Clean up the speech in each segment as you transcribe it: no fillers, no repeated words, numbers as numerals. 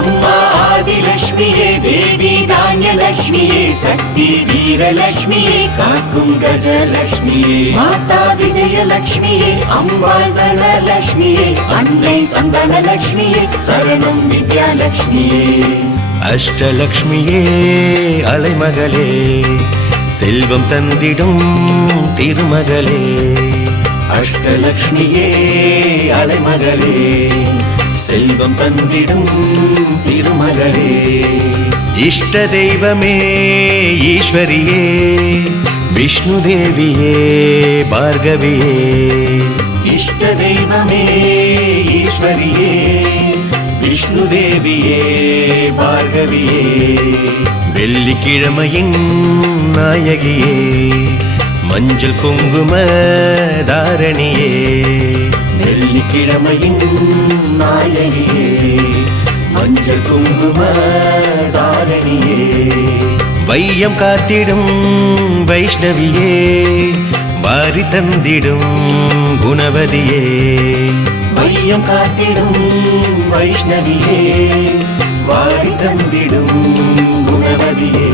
அம்மா ஆதிலட்சுமியே தேவி தானியலட்சுமியே சக்தி வீரலட்சுமியே காக்கும் கஜலட்சுமியே மாதா விஜயலட்சுமியே அம்பாள் தனலட்சுமியே அன்னை சந்தானலட்சுமியே சரணம் வித்யாலட்சுமியே அஷ்டலக்ஷ்மியே அலைமகளே செல்வம் தந்திடும் திருமகளே அஷ்டலக்ஷ்மியே அலைமகளே செல்வம் தந்திடும் திருமகளே இஷ்ட தெய்வமே ஈஸ்வரியே விஷ்ணு தேவியே பார்கவியே இஷ்ட தெய்வமே ஈஸ்வரியே விஷ்ணு தேவியே பார்கவியே வெள்ளிக்கிழமையின் நாயகியே மஞ்சள் குங்கும தாரணியே வெள்ளிக்கிழமையின் நாயகியே மஞ்சள் குங்கும தாரணியே வையம் காத்திடும் வைஷ்ணவியே வாரி தந்திடும் குணவதியே வையம் காத்திடும் வைஷ்ணவியே வாரி தந்திடும் குணவதியே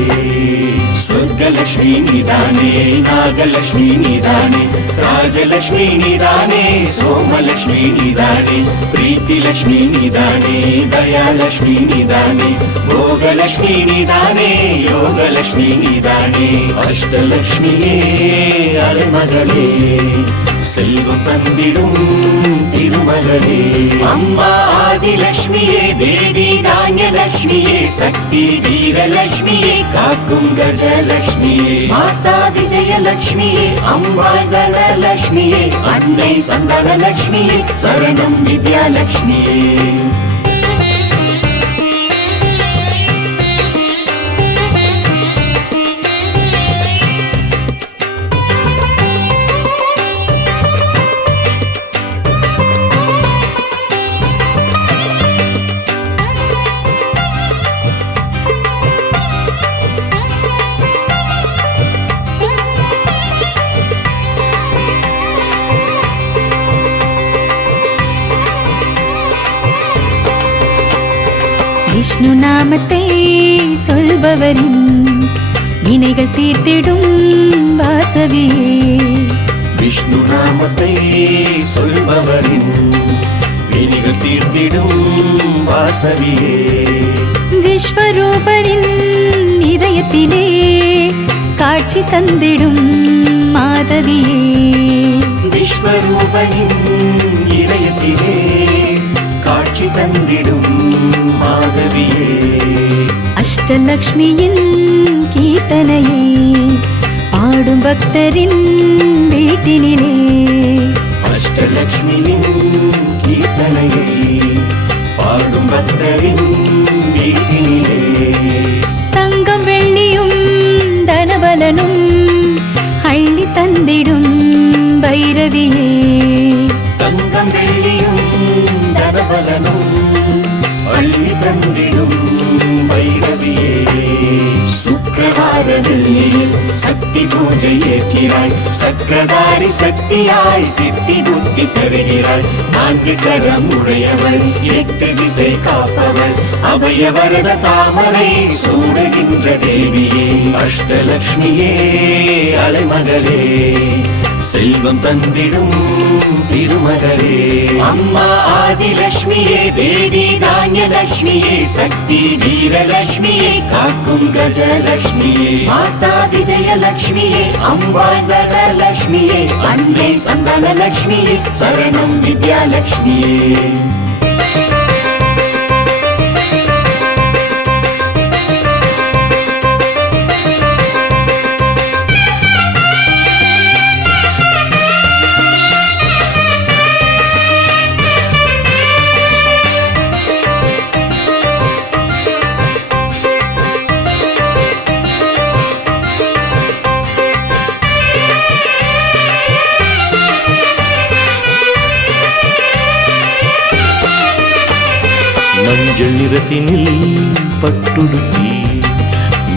சொர்க்கலட்சுமி நீதானே நாகலட்சுமி நீதானே ராஜலட்சுமி நீதானே சோமலட்சுமி நீதானே பிரீத்திலட்சுமி நீதானே தயாலட்சுமி நீதானே போகலட்சுமி நீதானே யோகலட்சுமி நீதானே அஷ்டலட்சுமியே அலைமகளே செல்வம் தந்திடும் திருமகளே அம்மா ஆதிலட்சுமியே தேவி தானியலட்சுமியே சக்தி வீரலட்சுமியே காக்கும் கஜலட்சுமியே மாதா விஜயலட்சுமியே அம்பாள் தனலட்சுமியே அன்னை சந்தானலட்சுமியே சரணம் வித்யாலட்சுமியே விஷ்ணு நாமத்தை சொல்பவரின் வினைகள் தீர்த்திடும் வாசவியே விஷ்ணு நாமத்தை சொல்பவரின் வினைகள் தீர்த்திடும் வாசவியே விஸ்வரூபரின் இதயத்திலே காட்சி தந்திடும் மாதவியே விஸ்வரூபனின் இதயத்திலே காட்சி தந்திடும் மாதவியே அஷ்டலக்ஷ்மியின் கீர்த்தனையை பாடும் பக்தரின் வீட்டினிலே அஷ்டலட்சுமியின் கீர்த்தனையை பாடும் பக்தரின் வீட்டினிலே தங்கம் வெள்ளியும் தனபலனும் அள்ளி தந்திடும் பைரவியே தங்கம் வெள்ளியும் தனபலனும் அள்ளி தந்திடும் பைரவியே சுக்கிரவார வெள்ளியில் சக்தி பூஜை ஏற்கிறாய் சக்கரதாரி சக்தியாய் சித்தி புத்தி தருகிறாய் நான்கு கரம் உடையவள் எட்டு திசை காப்பவள் அபயவரத தாமரை சூடுகின்ற தேவியே அஷ்டலட்சுமியே அலைமகளே செல்வம் தந்திடும் திருமகளே அம்மா ஆதிலட்சுமியே தேவி தானியலட்சுமியே சக்தி வீரலட்சுமியே காக்கும் கஜலட்சுமியே மாதா விஜயலட்சுமியே அம்பாள் தனலட்சுமியே அன்னை சந்தானலட்சுமியே சரணம் வித்யாலட்சுமியே மஞ்சள் நிறத்தினில் பட்டுடுத்தி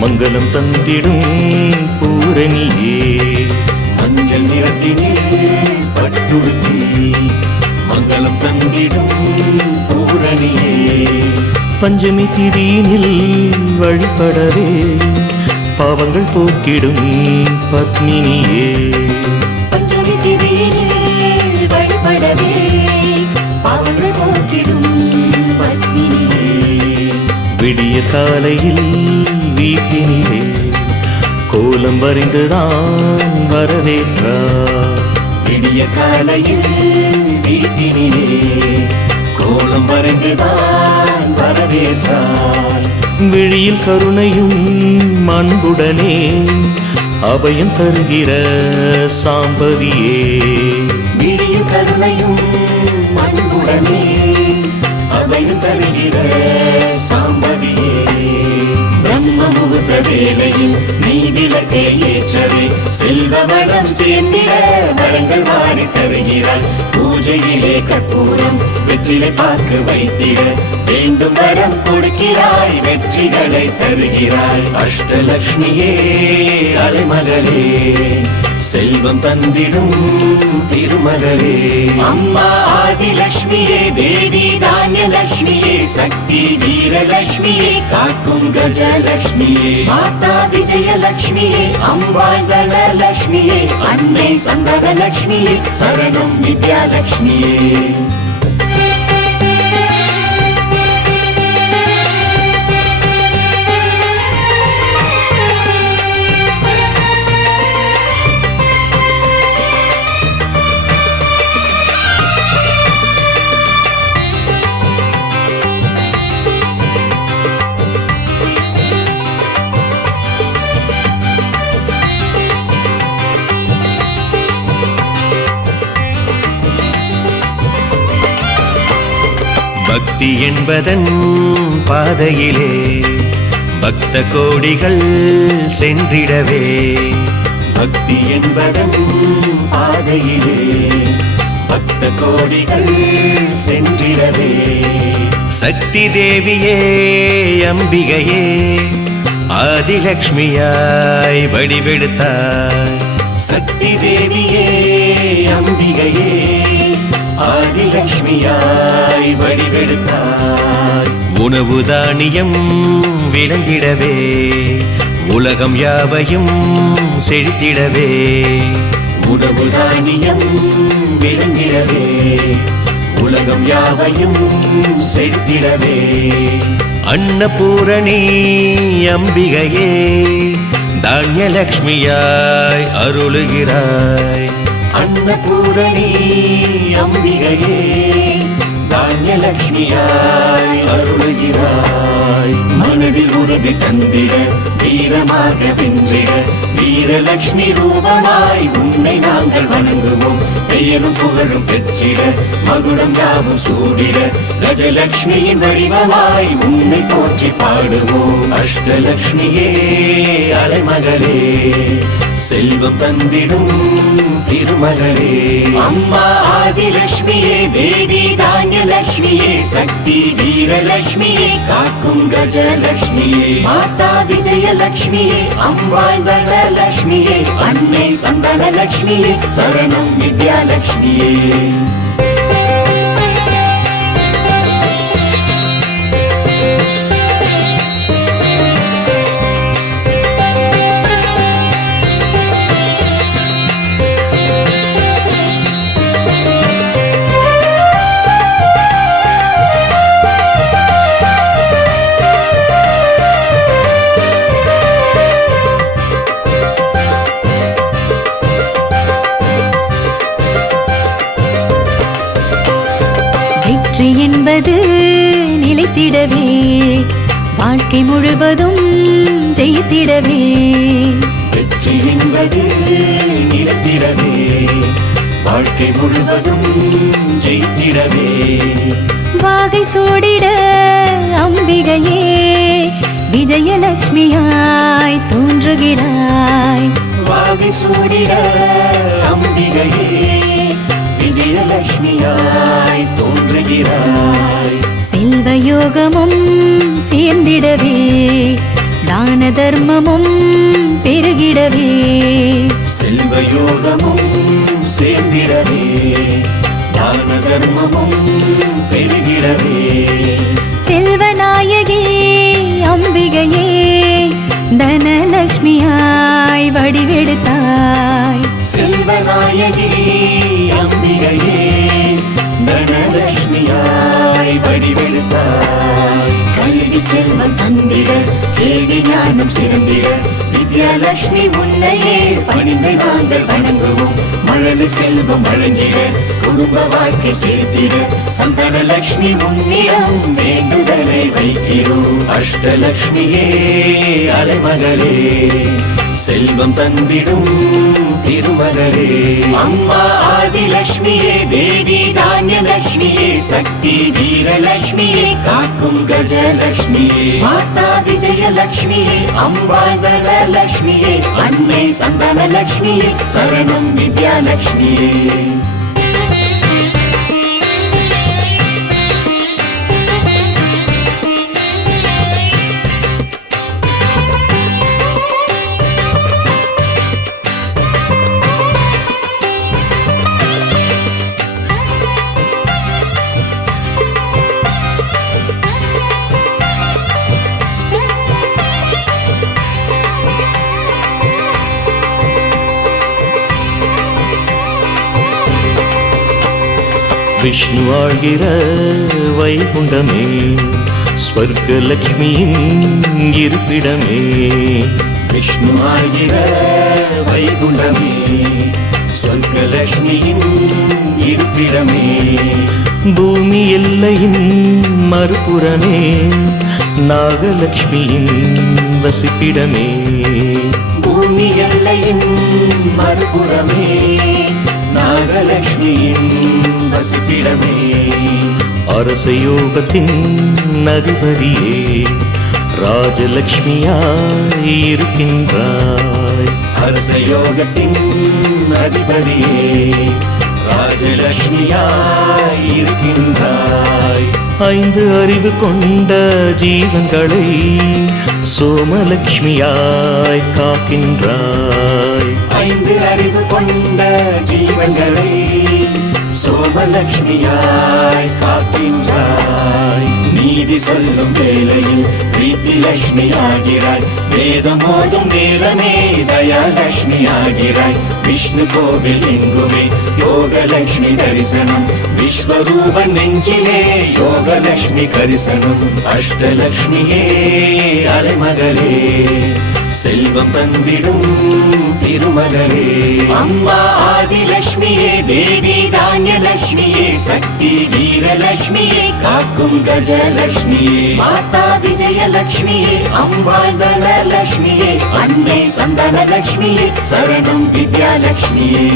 மங்களம் தந்திடும் பூரணியே மஞ்சள் நிறத்தினில் பட்டுடுத்தி மங்களம் தந்திடும் பூரணியே பஞ்சமி திதியினில் வழிபடவே பாவங்கள் போக்கிடும் பத்மினியே. பஞ்சமி திதியினில் வழிபடவே பாவங்கள் போக்கிடும் பத்மினியே. விடிய காலையில் வீட்டினிலே கோலம் வரைந்துதான் வரவேற்றார். விடிய காலையில் வீட்டினிலே கோலம் வரைந்துதான் வரவேற்றார். விழியில் கருணையும் அன்புடனே அபயம் தருகிற சாம்பவியே. விழிய கருணையும் அன்புடனே அபயம் தருகிற சாம்பவியே. பிரம்ம முகூர்த்த வேளையில் நீ விளக்கை ஏற்றவே செல்வ வளம் சேர்ந்திட வரங்கள் வாரி தருகிறாய். பூஜையிலே கற்பூரம் வெற்றிலை பார்க்க வைத்திட வேண்டும் வரம் கொடுக்கிறாய், வெற்றிகளை தருகிறாய். அஷ்டலக்ஷ்மியே அலைமகளே, செல்வம் தந்திடும் திருமகளே. அம்மா ஆதிலக்ஷ்மியே, தேவி தானியலக்ஷ்மியே, சக்தி வீரலக்ஷ்மியே, காக்கும் கஜலக்ஷ்மியே, மாதா விஜயலக்ஷ்மியே, அம்பாள் தனலக்ஷ்மியே, அன்னை சந்தனலக்ஷ்மியே, சரணம் வித்யாலக்ஷ்மியே. பக்தி என்பதன் பாதையிலே பக்த கோடிகள் சென்றிடவே. பக்தி என்பதன் பாதையிலே பக்த கோடிகள் சென்றிடவே. சக்தி தேவியே அம்பிகையே ஆதிலக்ஷ்மியாய் வடிவெடுத்தாய். சக்தி தேவியே அம்பிகையே ஆதிலக்ஷ்மியாய் வடிவெடுத்தாய். உணவு தானியம் விளங்கிடவே உலகம் யாவையும் செழித்திடவே. உணவு தானியம் விளங்கிடவே உலகம் யாவையும் செழித்திடவே. அன்னபூரணி அம்பிகையே தானியலக்ஷ்மியாய் அருளுகிறாய். அன்னபூரணி அம்பிகையே தானியலக்ஷ்மியாய் அருளுகிறாய். மனதில் உறுதி தந்திட வீரமாக வென்றிட வீரலக்ஷ்மி ரூபமாய் உன்னை நாங்கள் வணங்குவோம். பெயரும் புகழும் பெற்றிட மகுடம் யாவும் சூடிட கஜலக்ஷ்மியின் வடிவமாய் உன்னை போற்றி பாடுவோம். அஷ்டலக்ஷ்மியே அலைமகளே, செல்வம் தந்திடும் திருமகளே. அம்மா ஆதிலக்ஷ்மியே, தேவி தானியலக்ஷ்மியே, சக்தி வீரலக்ஷ்மியே, காக்கும் கஜலக்ஷ்மியே, மாதா விஜயலக்ஷ்மியே, அம்பாள் தனலக்ஷ்மியே, அன்னை சந்தனலக்ஷ்மியே, சரணம் வித்யாலக்ஷ்மியே. வெற்றி என்பது நிலைத்திடவே வாழ்க்கை முழுவதும் ஜெயித்திடவே. வெற்றி என்பது நிலைத்திடவே வாழ்க்கை முழுவதும் ஜெயித்திடவே. வாகை சூடிட அம்பிகையே விஜயலக்ஷ்மியாய் தோன்றுகிறாய். வாகை சூடிட அம்பிகையே விஜயலக்ஷ்மியாய் தோன்றுகிறாய். செல்வ யோகமும் சேர்ந்திடவே தான தர்மமும் பெருகிடவே. செல்வ யோகமும் சேர்ந்திடவே தான தர்மமும் பெருகிடவே. செல்வநாயகி செல்வம் தந்திட கேள்வி ஞானம் சிறந்திட வித்யாலட்சுமி முன்னையே பணிந்து நாங்கள் வணங்குவோம். மழலை செல்வம் வழங்கிட குடும்ப வாழ்க்கை செலுத்திட சந்தானலட்சுமி முன்னிடம் வேண்டுதலை வைக்கிறோம். அஷ்டலட்சுமியே அலைமகளே செல்வம் தந்திடும் திருமகளே. அம்மா ஆதிலட்சுமியே தேவி தானியலட்சுமியே சக்தி வீரலட்சுமியே காக்கும் கஜலட்சுமியே மாதா விஜயலட்சுமியே அம்பாள் தனலட்சுமியே அன்னை சந்தானலட்சுமியே சரணம் வித்யாலட்சுமியே. விஷ்ணு ஆழ்கிற வைகுண்டமே ஸ்வர்கலட்சுமியின் இருப்பிடமே. விஷ்ணு ஆழ்கிற வைகுண்டமே சொர்க்கலட்சுமியின் இருப்பிடமே. பூமி எல்லையின் மறுபுறமே நாகலட்சுமியின் வசிப்பிடமே. பூமி எல்லையின் மறுபுறமே நாகலட்சுமியின் வசிப்பிடமே. அரசயோகத்தின் அதிபதியே ராஜலட்சுமியாய் இருக்கின்றாய். அரசயோகத்தின் அதிபதியே ராஜலட்சுமியாய் இருக்கின்றாய். 5 அறிவு கொண்ட ஜீவன்களை சோமலட்சுமியாய் காக்கின்றாய். 5 அறிவு கொண்ட ஜீவன்களை சோமலட்சுமியாய் காக்கின்றாய். நீதி சொல்லும் வேளையில் பிரீத்தி லட்சுமி ஆகிறாய். வேதம் ஓதும் நேரமே தயாலட்சுமி ஆகிறாய். விஷ்ணு கோவில் எங்குமே யோகலட்சுமி தரிசனம். விஸ்வரூபன் நெஞ்சிலே யோகலட்சுமி கரிசனம். அஷ்டலட்சுமியே அலைமகளே செல்வம் தந்திடும் திருமகளே. அம்மா ஆதிலட்சுமியே தேவி தானியலட்சுமியே சக்தி வீரலட்சுமியே காக்கும் கஜலட்சுமியே மாதா விஜயலட்சுமியே அம்பாள் தனலட்சுமியே அன்னை சந்தானலட்சுமியே சரணம் வித்யாலட்சுமியே.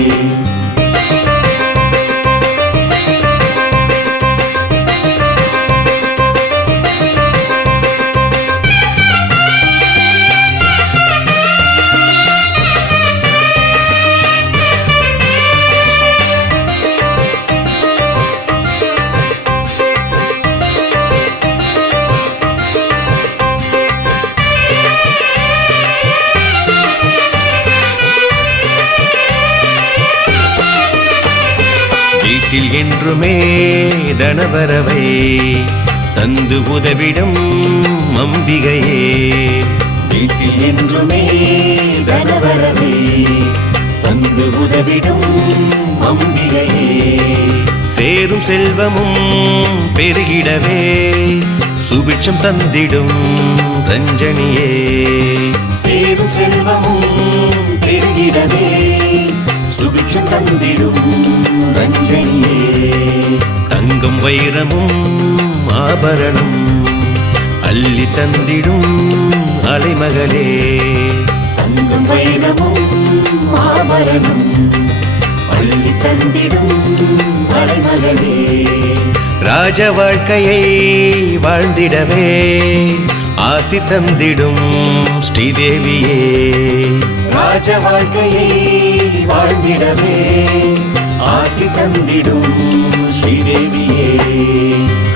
வீட்டில் என்றுமே தனவரவை தந்து உதவிடும் அம்பிகையே. வீட்டில் என்றுமே தனவரவே தந்து உதவிடும் அம்பிகையே. சேரும் செல்வமும் பெருகிடவே சுபிட்சம் தந்திடும் ரஞ்சனியே. சேரும் செல்வமும் பெருகிடவே சுபிட்சம் தந்திடும் ரஞ்சனியே. தங்கம் வைரமும் ஆபரணம் அள்ளி தந்திடும் அலைமகளே. தங்கம் வைரமும் ஆபரணம் அள்ளி தந்திடும் அலைமகளே. ராஜ வாழ்க்கையை வாழ்ந்திடவே ஆசி தந்திடும் ஸ்ரீதேவியே. ராஜ வாழ்க்கையை வாழ்ந்திடவே ஆசி தந்திடும் ஸ்ரீதேவியே.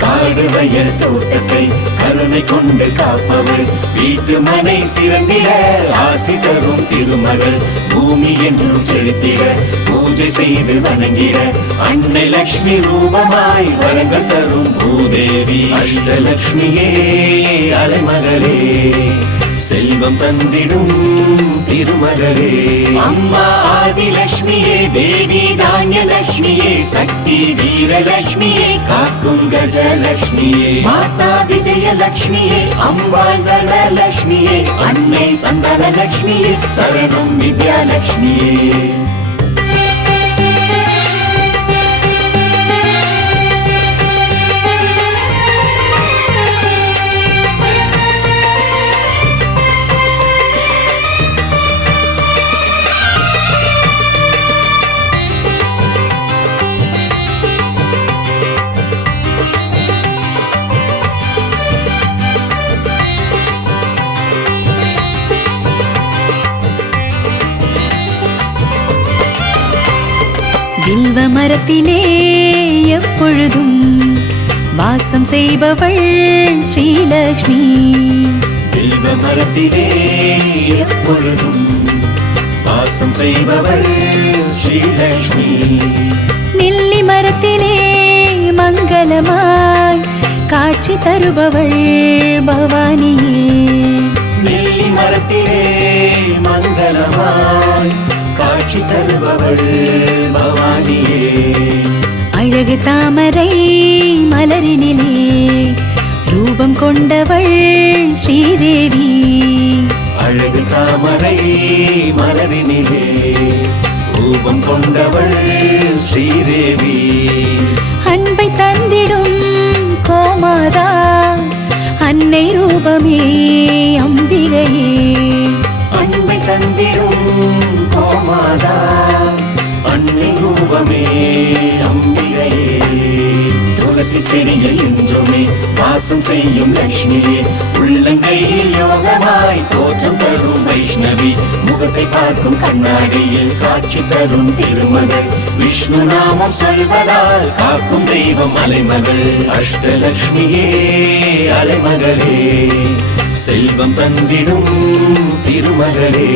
காடு வயல் தோட்டத்தை கருணை கொண்டு காப்பவள் வீட்டு மனை சிறந்திட ஆசி தரும் திருமகள். பூமி என்றும் செலுத்திட பூஜை செய்து வணங்கிட அன்னை லட்சுமி ரூபமாய் வரங்கள் தரும் பூதேவி. அஷ்டலட்சுமியே அலைமகளே செல்வம் தந்திடும் திருமகளே அம்மா ஆதிலட்சுமியே தேவி தானியலட்சுமியே சக்தி வீரலட்சுமியே காக்கும் கஜலட்சுமியே மாதா விஜயலட்சுமியே அம்பாள் தனலட்சுமியே அன்னை சந்தானலட்சுமியே சரணம் வித்யாலட்சுமியே வில்வ மரத்திலே எப்பொழுதும் வாசம் செய்பவள் ஸ்ரீலக்ஷ்மி வில்வ மரத்திலே எப்பொழுதும் வாசம் செய்பவள் ஸ்ரீலக்ஷ்மி நெல்லி மரத்திலே மங்களமாய் காட்சி தருபவள் பவானியே நெல்லி மரத்திலே மங்களமாய் காட்சி தருபவள் பவானியே அழகு தாமரை மலரினிலே ரூபம் கொண்டவள் ஸ்ரீதேவி அழகு தாமரை மலரினிலே ரூபம் கொண்டவள் ஸ்ரீதேவி அன்பை தந்திடும் கோமாதா அன்னை ரூபமே அம்பிகையே அன்பை தந்திடும் கோமாதா அன்னை ரூபமே அம்பிகையே துளசி செடியில் என்றுமே வாசம் செய்யும் லட்சுமியே உள்ளங்கையில் யோகமாய் தோற்றம் தரும் வைஷ்ணவி முகத்தை பார்க்கும் கண்ணாடியில் காட்சி தரும் திருமகள் விஷ்ணு நாமம் சொல்வதால் காக்கும் தெய்வம் அலைமகள் அஷ்டலட்சுமியே அலைமகளே செல்வம் தந்திடும் திருமகளே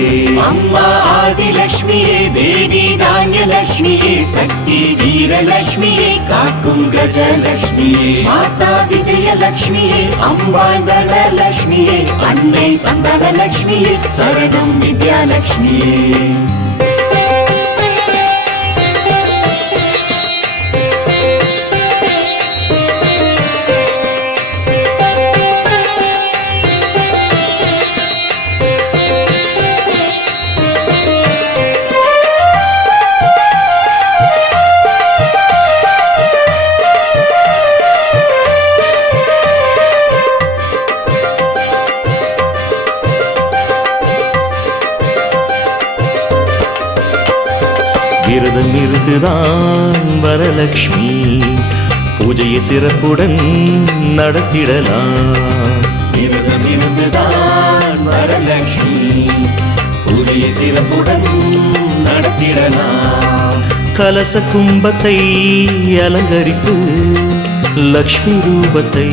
அம்மா ஆதிலட்சுமியே தேவி தானியலட்சுமியே சக்தி வீரலட்சுமியே காக்கும் கஜலட்சுமியே மாதா விஜயலட்சுமியே அம்பாள் தனலட்சுமியே அன்னை சந்தானலட்சுமியே சரணம் வித்யாலட்சுமியே விரதம் இருந்துதான் வரலக்ஷ்மி பூஜையை சிறப்புடன் நடத்திடலாம் விரதம் இருந்துதான் வரலட்சுமி பூஜையை சிறப்புடன் நடத்திடலாம் கலச கும்பத்தை அலங்கரித்து லக்ஷ்மி ரூபத்தை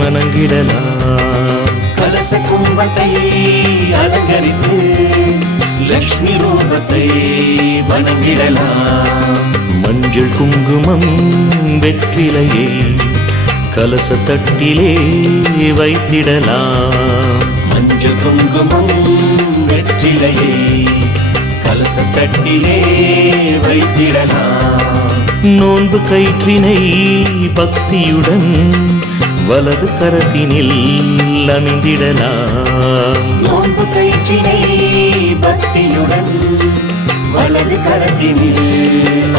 வணங்கிடலாம் கலச கும்பத்தை அலங்கரித்து லக்ஷ்மி ரூபத்தை வணங்கிடலாம் மஞ்சள் குங்குமம் வெற்றிலையை கலச தட்டிலே வைத்திடலாம் மஞ்சள் குங்குமம் வெற்றிலையை கலச தட்டிலே வைத்திடலாம் நோன்பு கயிற்றினை பக்தியுடன் வலது கரத்தினில் அணிந்திடலாம் நோன்பு கயிற்றினை பக்தியுடன் வலது கரத்தினில்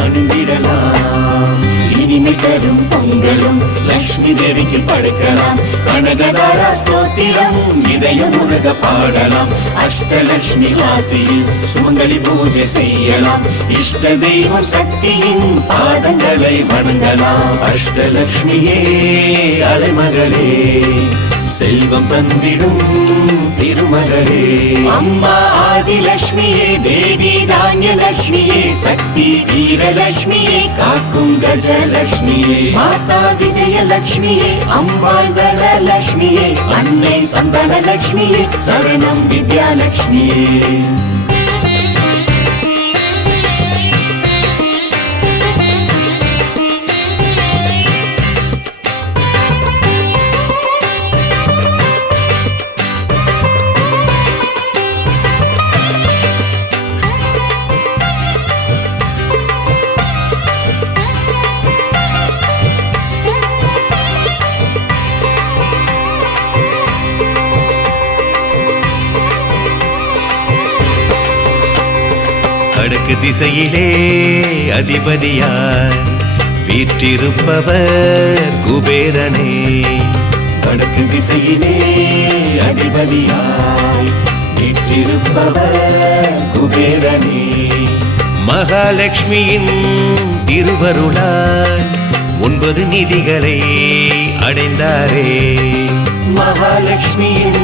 அணிந்திடலாம் இனிமை தரும் பொங்கலும் லக்ஷ்மி தேவிக்கு படைக்கலாம் கனகதாரா ஸ்தோத்திரம் இதயம் முருக பாடலாம் அஷ்டலக்ஷ்மி ஆசியில் சுமங்கலி பூஜை செய்யலாம் இஷ்ட தெய்வம் சக்தியின் பாதங்களை வணங்கலாம் அஷ்டலக்ஷ்மியே அலைமகளே செல்வம் தந்திடும் திருமகளே அம்மா ஆதிலட்சுமியே தேவி தானியலட்சுமியே சக்தி வீரலட்சுமியே காக்கும் கஜலட்சுமியே மாதா விஜயலட்சுமியே அம்பாள் தனலட்சுமியே அன்னை சந்தானலட்சுமியே சரணம் வித்யாலட்சுமியே வடக்கு திசையிலே அதிபதியாய் வீற்றிருப்பவர் குபேரனே. வடக்கு திசையிலே அதிபதியாய் வீற்றிருப்பவர் குபேரனே. மகாலட்சுமியின் திருவருளால் 9 நிதிகளை அடைந்தாரே. மகாலட்சுமியின்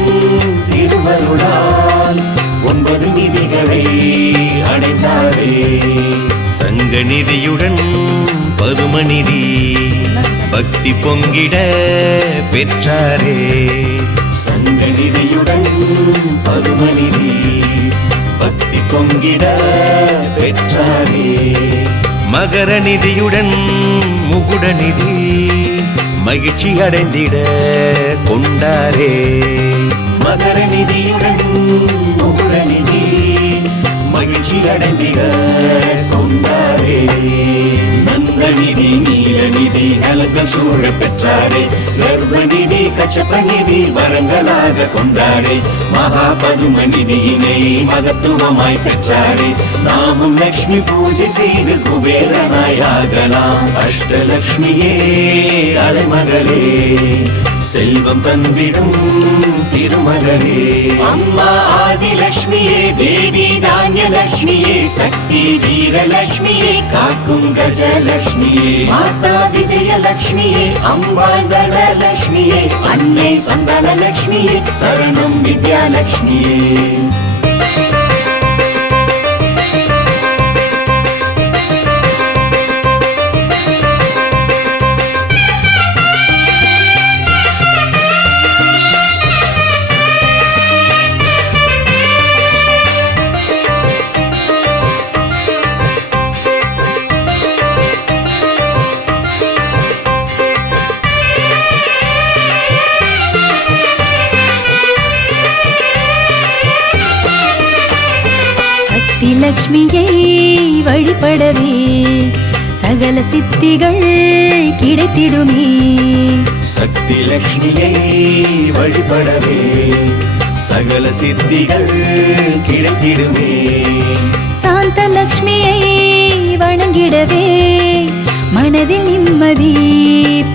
திருவருளால் 9 நிதிகளை அடைந்தாரே. சங்க நிதியுடன் பதுமநிதி பக்தி பொங்கிட பெற்றாரே. சங்க நிதியுடன் பதுமநிதி பக்தி பொங்கிட பெற்றாரே. மகர நிதியுடன் முகுட நிதி மகிழ்ச்சி அடைந்திட கொண்டாரே. மகர நிதியுடன் முகுட நிதி மகிழ்ச்சி அடைந்திட கொண்டாரே. நந்த நிதி நீல நிதி நலங்கள் சூழ பெற்றாரே. கர்ப்ப நிதி கச்சப்ப நிதி வரங்களாக கொண்டாரே. மகா பதும நிதியினை மகத்துவமாய் பெற்றாரே. நாமும் லட்சுமி பூஜை செய்து குபேரனாய் ஆகலாம். அஷ்டலட்சுமியே அலைமகளே செல்வம் தந்திடும் திருமகளே. அம்மா ஆதிலட்சுமியே தேவி தானியலட்சுமியே சக்தி வீரலட்சுமியே காக்கும் கஜலட்சுமியே மாதா விஜயலட்சுமியே அம்பாள் தனலட்சுமியே அன்னை சந்தானலட்சுமியே சரணம் வித்யாலட்சுமியே. லட்சுமியை வழிபடவே சகல சித்திகள் கிடைத்திடுமே. சக்தி லட்சுமியை வழிபடவே சகல சித்திகள் கிடைத்திடுமே. சாந்த லட்சுமியை வணங்கிடவே மனதில் நிம்மதி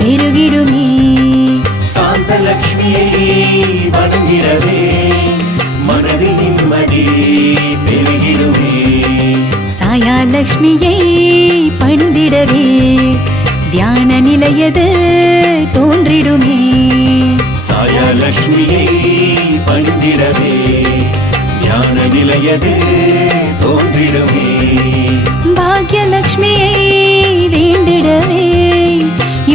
பெருகிடுமே. சாந்த லட்சுமியை வணங்கிடவே மனதில் நிம்மதி பெருகிடுமே. சாயா லட்சுமியை பணிந்திடவே தியான நிலையது தோன்றிடுமே. சாயா லட்சுமியை பணிந்திடவே தியான நிலையது தோன்றிடுமே. பாக்யலட்சுமியை வேண்டிடவே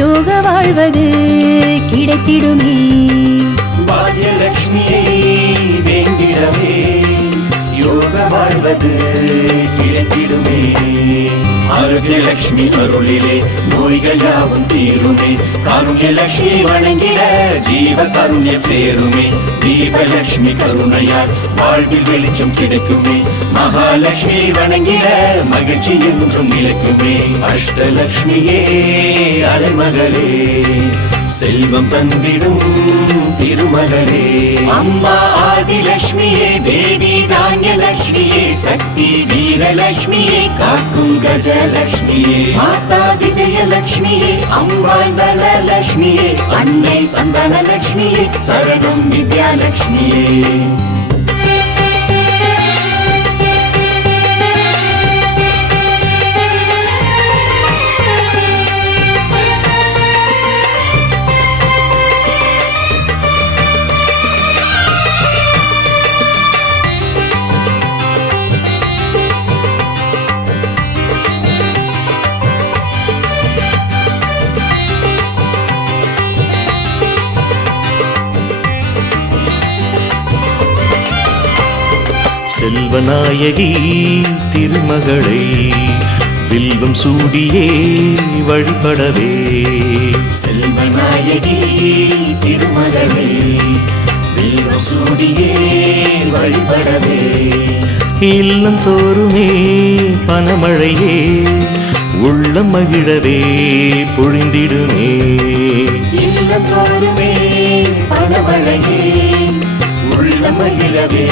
யோக வாழ்வது கிடைத்திடுமே. பாக்யலட்சுமியை வேண்டிடவே யோக வாழ்வது கிடைத்திடுமே. ஆரோக்கியலட்சுமி அருளிலே நோய்கள் யாவும் தீருமே. காருண்யலட்சுமி வணங்கிட ஜீவ கருண்யம் சேருமே. தீபலட்சுமி கருணையால் வாழ்வில் வெளிச்சம் கிடைக்குமே. மகாலட்சுமி வணங்கிட மகிழ்ச்சி என்றும் நிலைக்குமே. அஷ்டலட்சுமியே அலைமகளே செல்வம் தந்திடும் திருமகளே. அம்மா ஆதிலட்சுமியே தேவி தானியலட்சுமியே சக்தி வீரலட்சுமியே காக்கும் கஜலட்சுமியே மாதா விஜயலட்சுமியே அம்பாள் தனலட்சுமியே அன்னை சந்தானலட்சுமியே சரணம் வித்யாலட்சுமியே. செல்வநாயகி திருமகளை வில்வம் சூடியே வழிபடவே. செல்வநாயகி திருமகளை வில்வம் சூடியே வழிபடவே. இல்லம் தோறுமே பனமழையே உள்ளம் மகிழவே பொழிந்திடுமே. இல்லம் தோறுமே பனமழையே உள்ளம் மகிழவே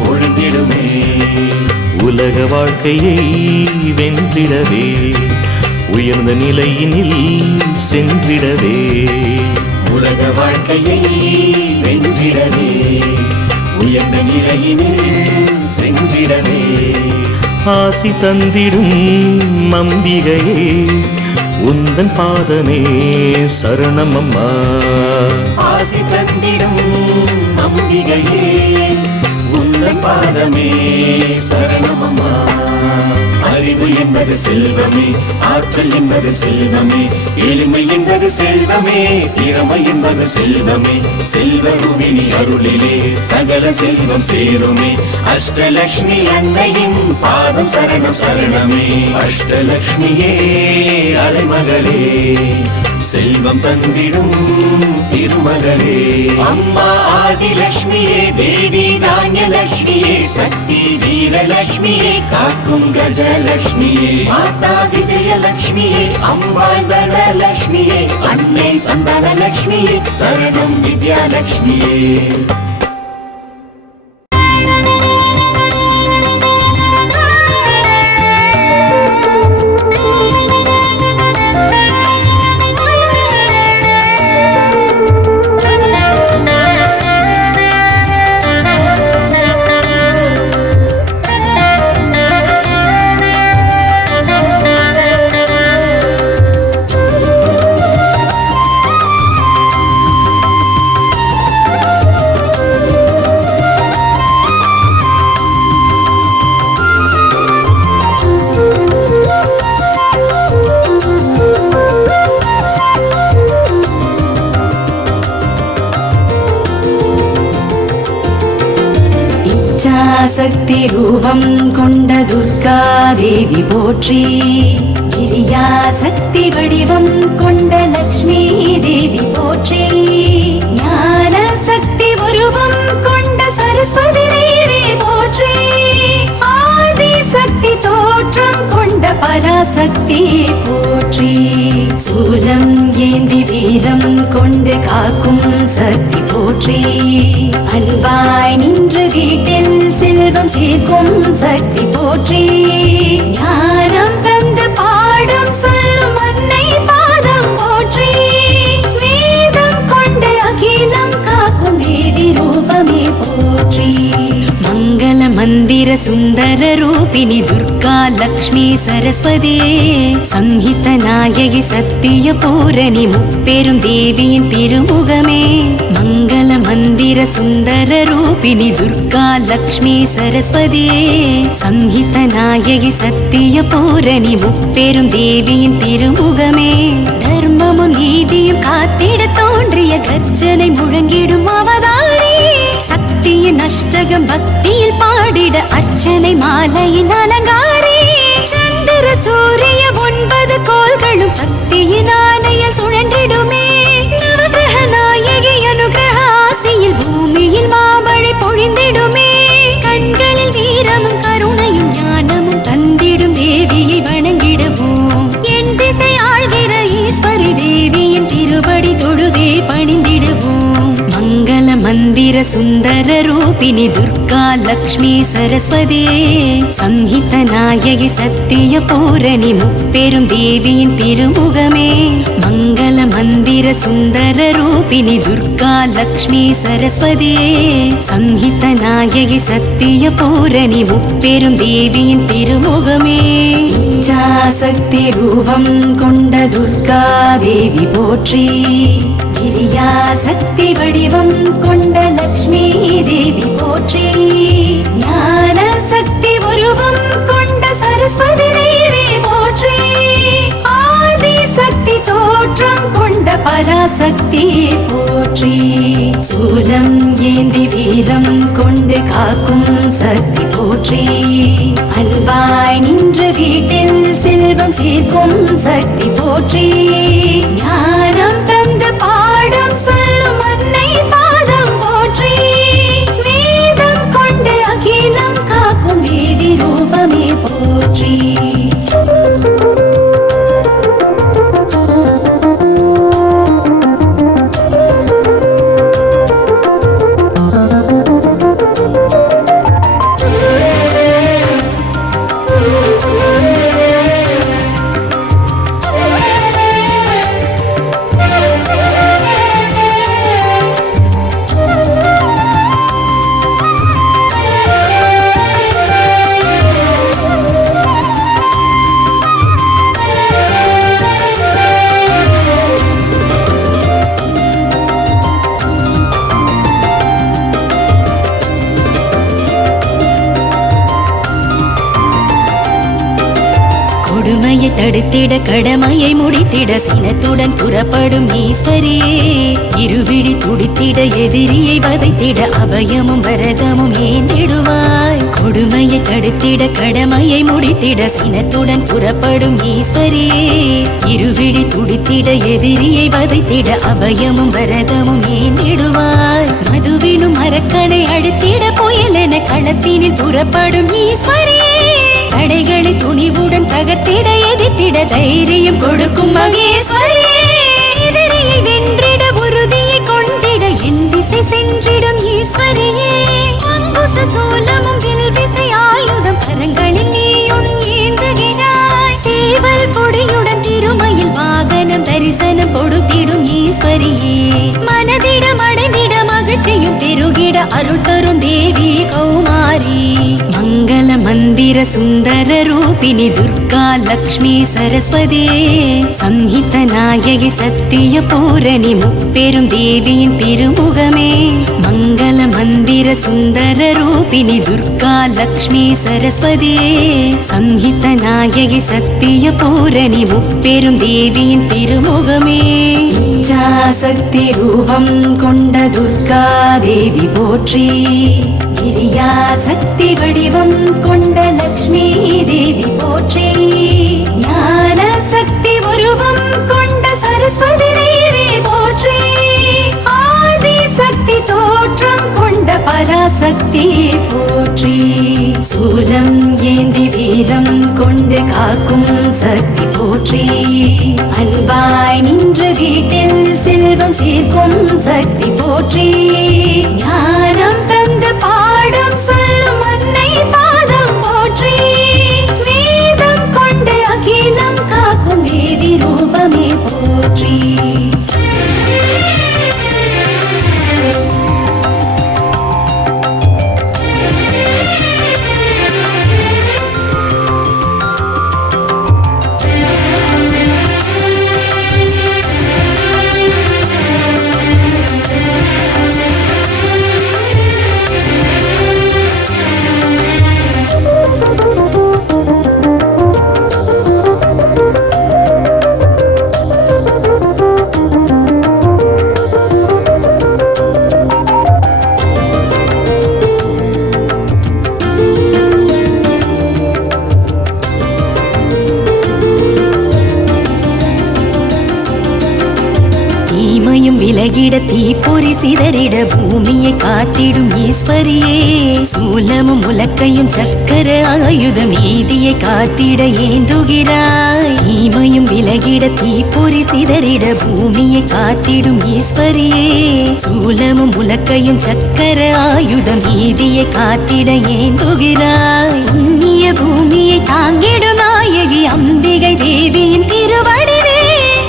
பொழிந்திடுமே. உலக வாழ்க்கையை வென்றிடவே உயர்ந்த நிலையினில் சென்றிடவே உலக வாழ்க்கையை வென்றிடவே உயர்ந்த நிலையினில் சென்றிடவே ஆசி தந்திடும் அம்பிகையே உந்தன் பாதமே சரணம் அம்மா ஆசி தந்திடும் அம்பிகையே உந்தன் பாதமே சரணமம்மா அறிவு என்பது செல்வமே ஆற்றல் என்பது செல்வமே எளிமை என்பது செல்வமே திறமை என்பது செல்வமே செல்வரூபிணி அருளிலே சகல செல்வம் சேருமே அஷ்டலக்ஷ்மி அன்னையின் பாதம் சரணம் சரணமே அஷ்டலக்ஷ்மியே அலைமகளே செல்வம் தந்திடும் திருமகளே அம்மா ஆதிலக்ஷ்மியே தேவி தானியலக்ஷ்மியே சக்தி வீரலக்ஷ்மியே காக்கும் கஜலக்ஷ்மியே மாதா விஜயலக்ஷ்மியே அம்பாள் தனலக்ஷ்மியே அன்னை சந்தானலக்ஷ்மியே சரணம் வித்யாலக்ஷ்மியே சக்தி ரூபம் கொண்ட துர்கா தேவி போற்றி கிரியா சக்தி வடிவம் கொண்ட லக்ஷ்மி தேவி போற்றி ஞான சக்தி உருவம் கொண்ட சரஸ்வதி தேவி போற்றி ஆதி சக்தி தோற்றம் கொண்ட பராசக்தி போற்றி சூலம் ஏந்தி வீரம் கொண்டு காக்கும் சக்தி போற்றி அன்பாய் நின்று வீட்டில் செல்வம் சேர்க்கும் சக்தி போற்றி ஞானம் தந்து பாடம் சொல்லும் அன்னை பாதம் போற்றி வேதம் கொண்டு அகிலம் காக்கும் தேவி ரூபமே போற்றி மங்கள மந்திர சுந்தர ரூபிணி துர்கா லக்ஷ்மி சரஸ்வதியே சம்ஹித நாயகி சத்திய பூரணி முப்பெரும் தேவியின் திருமுகமே மங்கள மந்திர சுந்தர ரூபிணி துர்கா லக்ஷ்மி சரஸ்வதியே சம்ஹித நாயகி சத்திய பூரணி முப்பெரும் தேவியின் திருமுகமே தர்மமும் நீதியும் காத்திட தோன்றிய கர்ஜனை முழங்கிடும் அவதாரி சக்தியின் அஷ்டகம் பக்தியில் பாடிட அர்ச்சனை மாலையின் அலங்காரி சந்திர சூரிய 9 கோள்களும் சக்தியின் ஆணையில் சுழன்றிடுமே நவகிரக நாயகி அனுகிரக ஆசியில் பூமியில் மாமழை பொழிந்திடுமே கண்களில் வீரமும் கருணையும் ஞானமும் தந்திடும் தேவியை வணங்கிடுவோம் என் திசை ஆழ்கிற ஈஸ்வரி தேவியின் திருவடி தொழுதே பணிந்திடுவோம் மங்கள மந்திர சுந்தர ரூபிணி துர்கா லக்ஷ்மி சரஸ்வதியே சம்ஹித நாயகி சத்திய பூரணி முப்பெரும் தேவியின் திருமுகமே மங்கள மந்திர சுந்தர ரூபிணி துர்கா லக்ஷ்மி சரஸ்வதியே சம்ஹித நாயகி சத்திய பூரணி முப்பெரும் தேவியின் திருமுகமே சக்தி ரூபம் கொண்ட துர்கா தேவி போற்றி கிரியா சக்தி வடிவம் கொண்ட லக்ஷ்மி தேவி போற்றி ஞான சக்தி உருவம் கொண்ட சரஸ்வதி தேவி போற்றி ஆதி சக்தி தோற்றம் கொண்ட பராசக்தி போற்றி சூலம் ஏந்தி வீரம் கொண்டு காக்கும் சக்தி போற்றி அன்பாய் நின்று வீட்டில் செல்வம் சேர்க்கும் சக்தி போற்றி ஞானம் தந்து பாடம் சொல்லும் அன்னை பாதம் போற்றி வேதம் கொண்டு அகிலம் காக்கும் தேவி ரூபமே போற்றி கொடுமையை தடுத்திட கடமையை முடித்திட சினத்துடன் புறப்படும் ஈஸ்வரியே இருவிழி துடித்திட எதிரியை வதைத்திட அபயமும் வரதமும் ஏந்திடுவாய் கொடுமையை தடுத்திட கடமையை முடித்திட சினத்துடன் புறப்படும் ஈஸ்வரியே இருவிழி துடித்திட எதிரியை வதைத்திட அபயமும் வரதமும் ஏந்திடுவாய் மதுவினும் அரக்கனை அழுத்திட புயலென களத்தினில் புறப்படும் ஈஸ்வரியே தடைகளை துணிவுடன் தகர்த்திட எதிர்த்திட தைரியம் கொடுக்கும் மகேஸ்வரியே எதிரியை வென்றிட உறுதியை கொண்டிட என் திசை சென்றிடும் ஈஸ்வரியே அங்குச சூலமும் வில் விசை ஆயுதம் கரங்களில் நீயும் ஏந்துகிறாய் சேவல் பொடியுடன் திருமையில் வாகனம் தரிசனம் கொடுத்திடும் ஈஸ்வரியே மனதிடம் அடைந்திட மகிழ்ச்சியும் பெருகிட அருள் தரும் தேவி கௌமாரி மங்கள மந்திர சுந்தர ரூபிணி துர்கா லக்ஷ்மி சரஸ்வதியே சம்ஹித நாயகி சத்திய பூரணி முப்பெரும் தேவியின் திருமுகமே மங்கள மந்திர சுந்தர ரூபிணி துர்கா லக்ஷ்மி சரஸ்வதியே சம்ஹித நாயகி சத்திய பூரணி முப்பெரும் தேவியின் திருமுகமே இச்சாசக்தி ரூபம் கொண்ட துர்கா தேவி போற்றி கிரியா சக்தி வடிவம் கொண்ட லக்ஷ்மி தேவி போற்றி ஞான சக்தி உருவம் கொண்ட சரஸ்வதி தேவி போற்றி ஆதி சக்தி தோற்றம் கொண்ட பராசக்தி போற்றி சூலம் ஏந்தி வீரம் கொண்டு காக்கும் சக்தி போற்றி அன்பாய் நின்று வீட்டில் செல்வம் சேர்க்கும் சக்தி போற்றி ஞானம் தந்து பாடம் சொல்லும் அன்னை பாதம் போற்றி வேதம் கொண்டு அகிலம் காக்கும் தேவி ரூபமே போற்றி விலகிட தீப்பொறி சிதறிட பூமியை காத்திடும் ஈஸ்வரியே சூலமும் உலக்கையும் சக்கர ஆயுதம் நீதியை காத்திட ஏந்துகிறாய் ஈமையும் விலகிட தீப்பொறி சிதறிட பூமியை காத்திடும் ஈஸ்வரியே சூலமும் உலக்கையும் சக்கர ஆயுதம் நீதியை காத்திட ஏந்துகிறாய் புண்ணிய பூமியை தாங்கிடும் நாயகி அம்பிகை தேவியின் திருவடிவே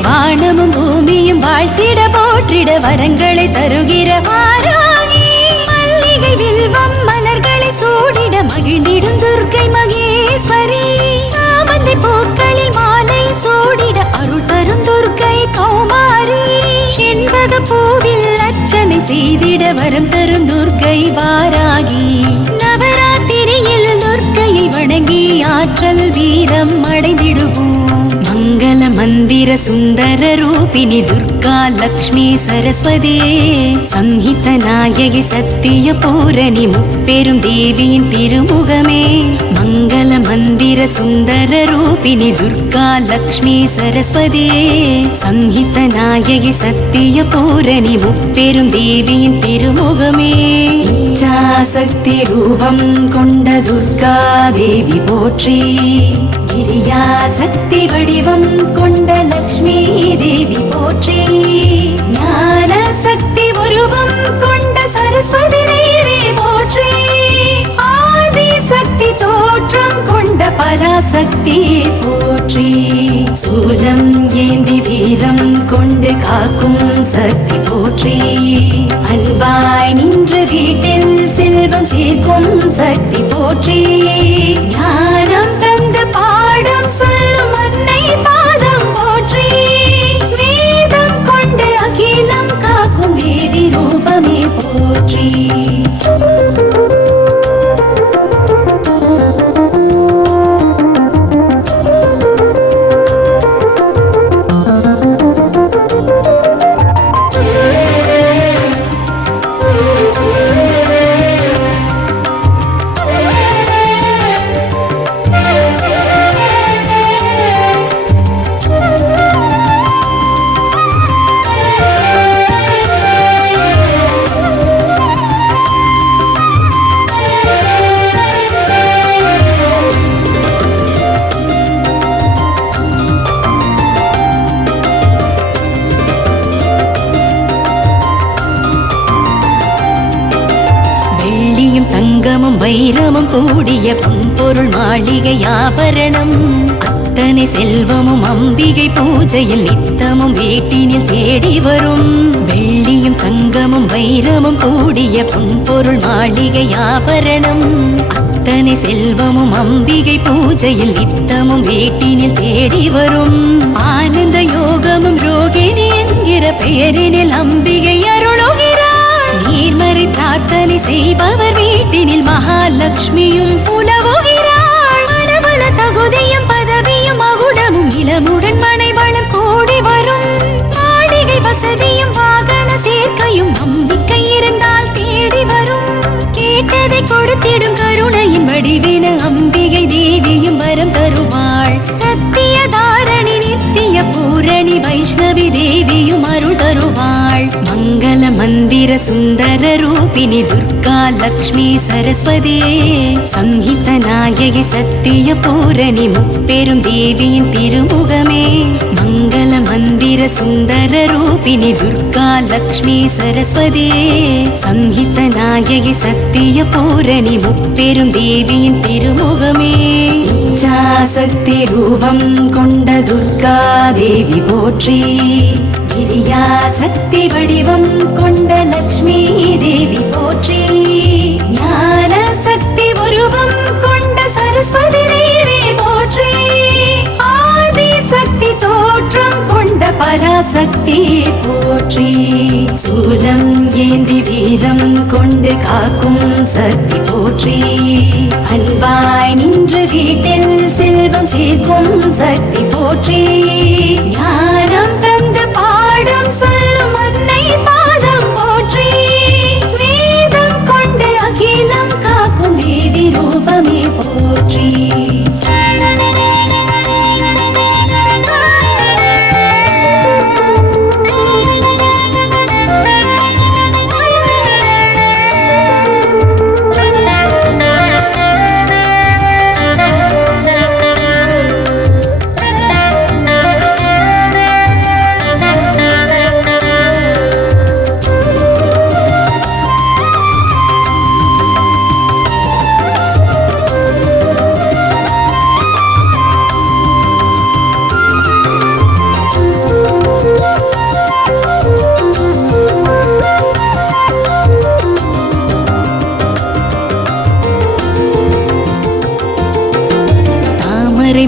வானமும் பூமியும் வாழ்த்திட போற்றிட வரங்களை தருகிற வாராகி மல்லிகை வில்வம் மலர்களை சூடிட மகிழ்ந்திடும் துர்க்கை மகேஸ்வரி சாமந்தி பூக்களில் மாலை சூடிட அருள் தரும் துர்க்கை கௌமாரி செண்பக பூவில் அர்ச்சனை செய்திட வரம் தரும் துர்க்கை வாராகி நவராத்திரியில் துர்க்கையை வணங்கி ஆற்றல் வீரம் அடைந்திடுவோம் மங்கள மந்திர சுந்தர ரூபிணி துர்கா லக்ஷ்மி சரஸ்வதியே சம்ஹித நாயகி சத்திய பூரணி முப்பெரும் தேவியின் திருமுகமே மங்கள மந்திர சுந்தர ரூபிணி துர்கா லக்ஷ்மி சரஸ்வதியே சம்ஹித நாயகி சத்திய பூரணி முப்பெரும் தேவியின் திருமுகமே இச்சாசக்தி ரூபம் கொண்ட துர்கா தேவி போற்றி கிரியா சக்தி வடிவம் கொண்ட லக்ஷ்மி தேவி போற்றி ஞான சக்தி உருவம் கொண்ட சரஸ்வதி தேவி போற்றி ஆதி சக்தி தோற்றம் கொண்ட பராசக்தி போற்றி சூலம் ஏந்தி வீரம் கொண்டு காக்கும் சக்தி போற்றி அன்பாய் நின்று வீட்டில் செல்வம் சேர்க்கும் சக்தி போற்றி ஞானம் தந்து பாடம் சொல்லும் அன்னை பாதம் போற்றி வேதம் கொண்டு அகிலம் காக்கும் தேவி ரூபமே போற்றி வெள்ளியும் தங்கமும் வைரமும் கூடிய பொன்பொருள் மாளிகை ஆபரணம். அத்தனை செல்வமும் அம்பிகை பூஜையில் நித்தமும் வீட்டினில் தேடி வரும். வெள்ளியும் தங்கமும் வைரமும் கூடிய பொன்பொருள் மாளிகை ஆபரணம். அத்தனை செல்வமும் அம்பிகை பூஜையில் நித்தமும் வீட்டினில் தேடி வரும். ஆனந்த யோகமும் ரோகிணி என்கிற பெயரினில் அம்பிகை அருளுகிறாள். நீர்மறை பிரார்த்தனை செய்பவர் வீட்டினில் மகாலட்சுமியும் உலவுகிறாள். மனபல தகுதியும் பதவியும் மகுடமும் இளமுடன் மனைவளம் கூடி வரும். மாளிகை வசதியும் வாகன சேர்க்கையும் நம்பிக்கை இருந்தால் தேடி வரும். கேட்டதை கொடுத்திடும் கருணையின் வடிவின அம்பிகை தேவியும் வரம் தருவாள். சத்திய தாரணி நித்திய பூரணி வைஷ்ணவி தேவியும் அருள் தருவாள். மங்கள மந்திர சுந்தர ரூபிணி துர்கா லக்ஷ்மி சரஸ்வதியே சம்ஹித நாயகி சத்திய பூரணி முப்பெரும் தேவியின் திருமுகமே. மங்கள மந்திர சுந்தர ரூபிணி துர்கா லக்ஷ்மி சரஸ்வதியே சம்ஹித நாயகி சத்திய பூரணி முப்பெரும் தேவியின் திருமுகமே. இச்சாசக்தி ரூபம் கொண்ட துர்கா தேவி போற்றி. கிரியா சக்தி வடிவம் கொண்ட லக்ஷ்மி தேவி போற்றி. ஞான சக்தி உருவம் கொண்ட சரஸ்வதி தேவி போற்றி. ஆதி சக்தி தோற்றம் கொண்ட பராசக்தி போற்றி. சூலம் ஏந்தி வீரம் கொண்டு காக்கும் சக்தி போற்றி. அன்பாய் நின்று வீட்டில் செல்வம் சேர்க்கும் சக்தி போற்றி. ஞானம் தந்து பாடம் சொல்லும் அன்னை பாதம் போற்றி. வேதம் கொண்டு அகிலம் காக்கும் தேவி ரூபமே போற்றி.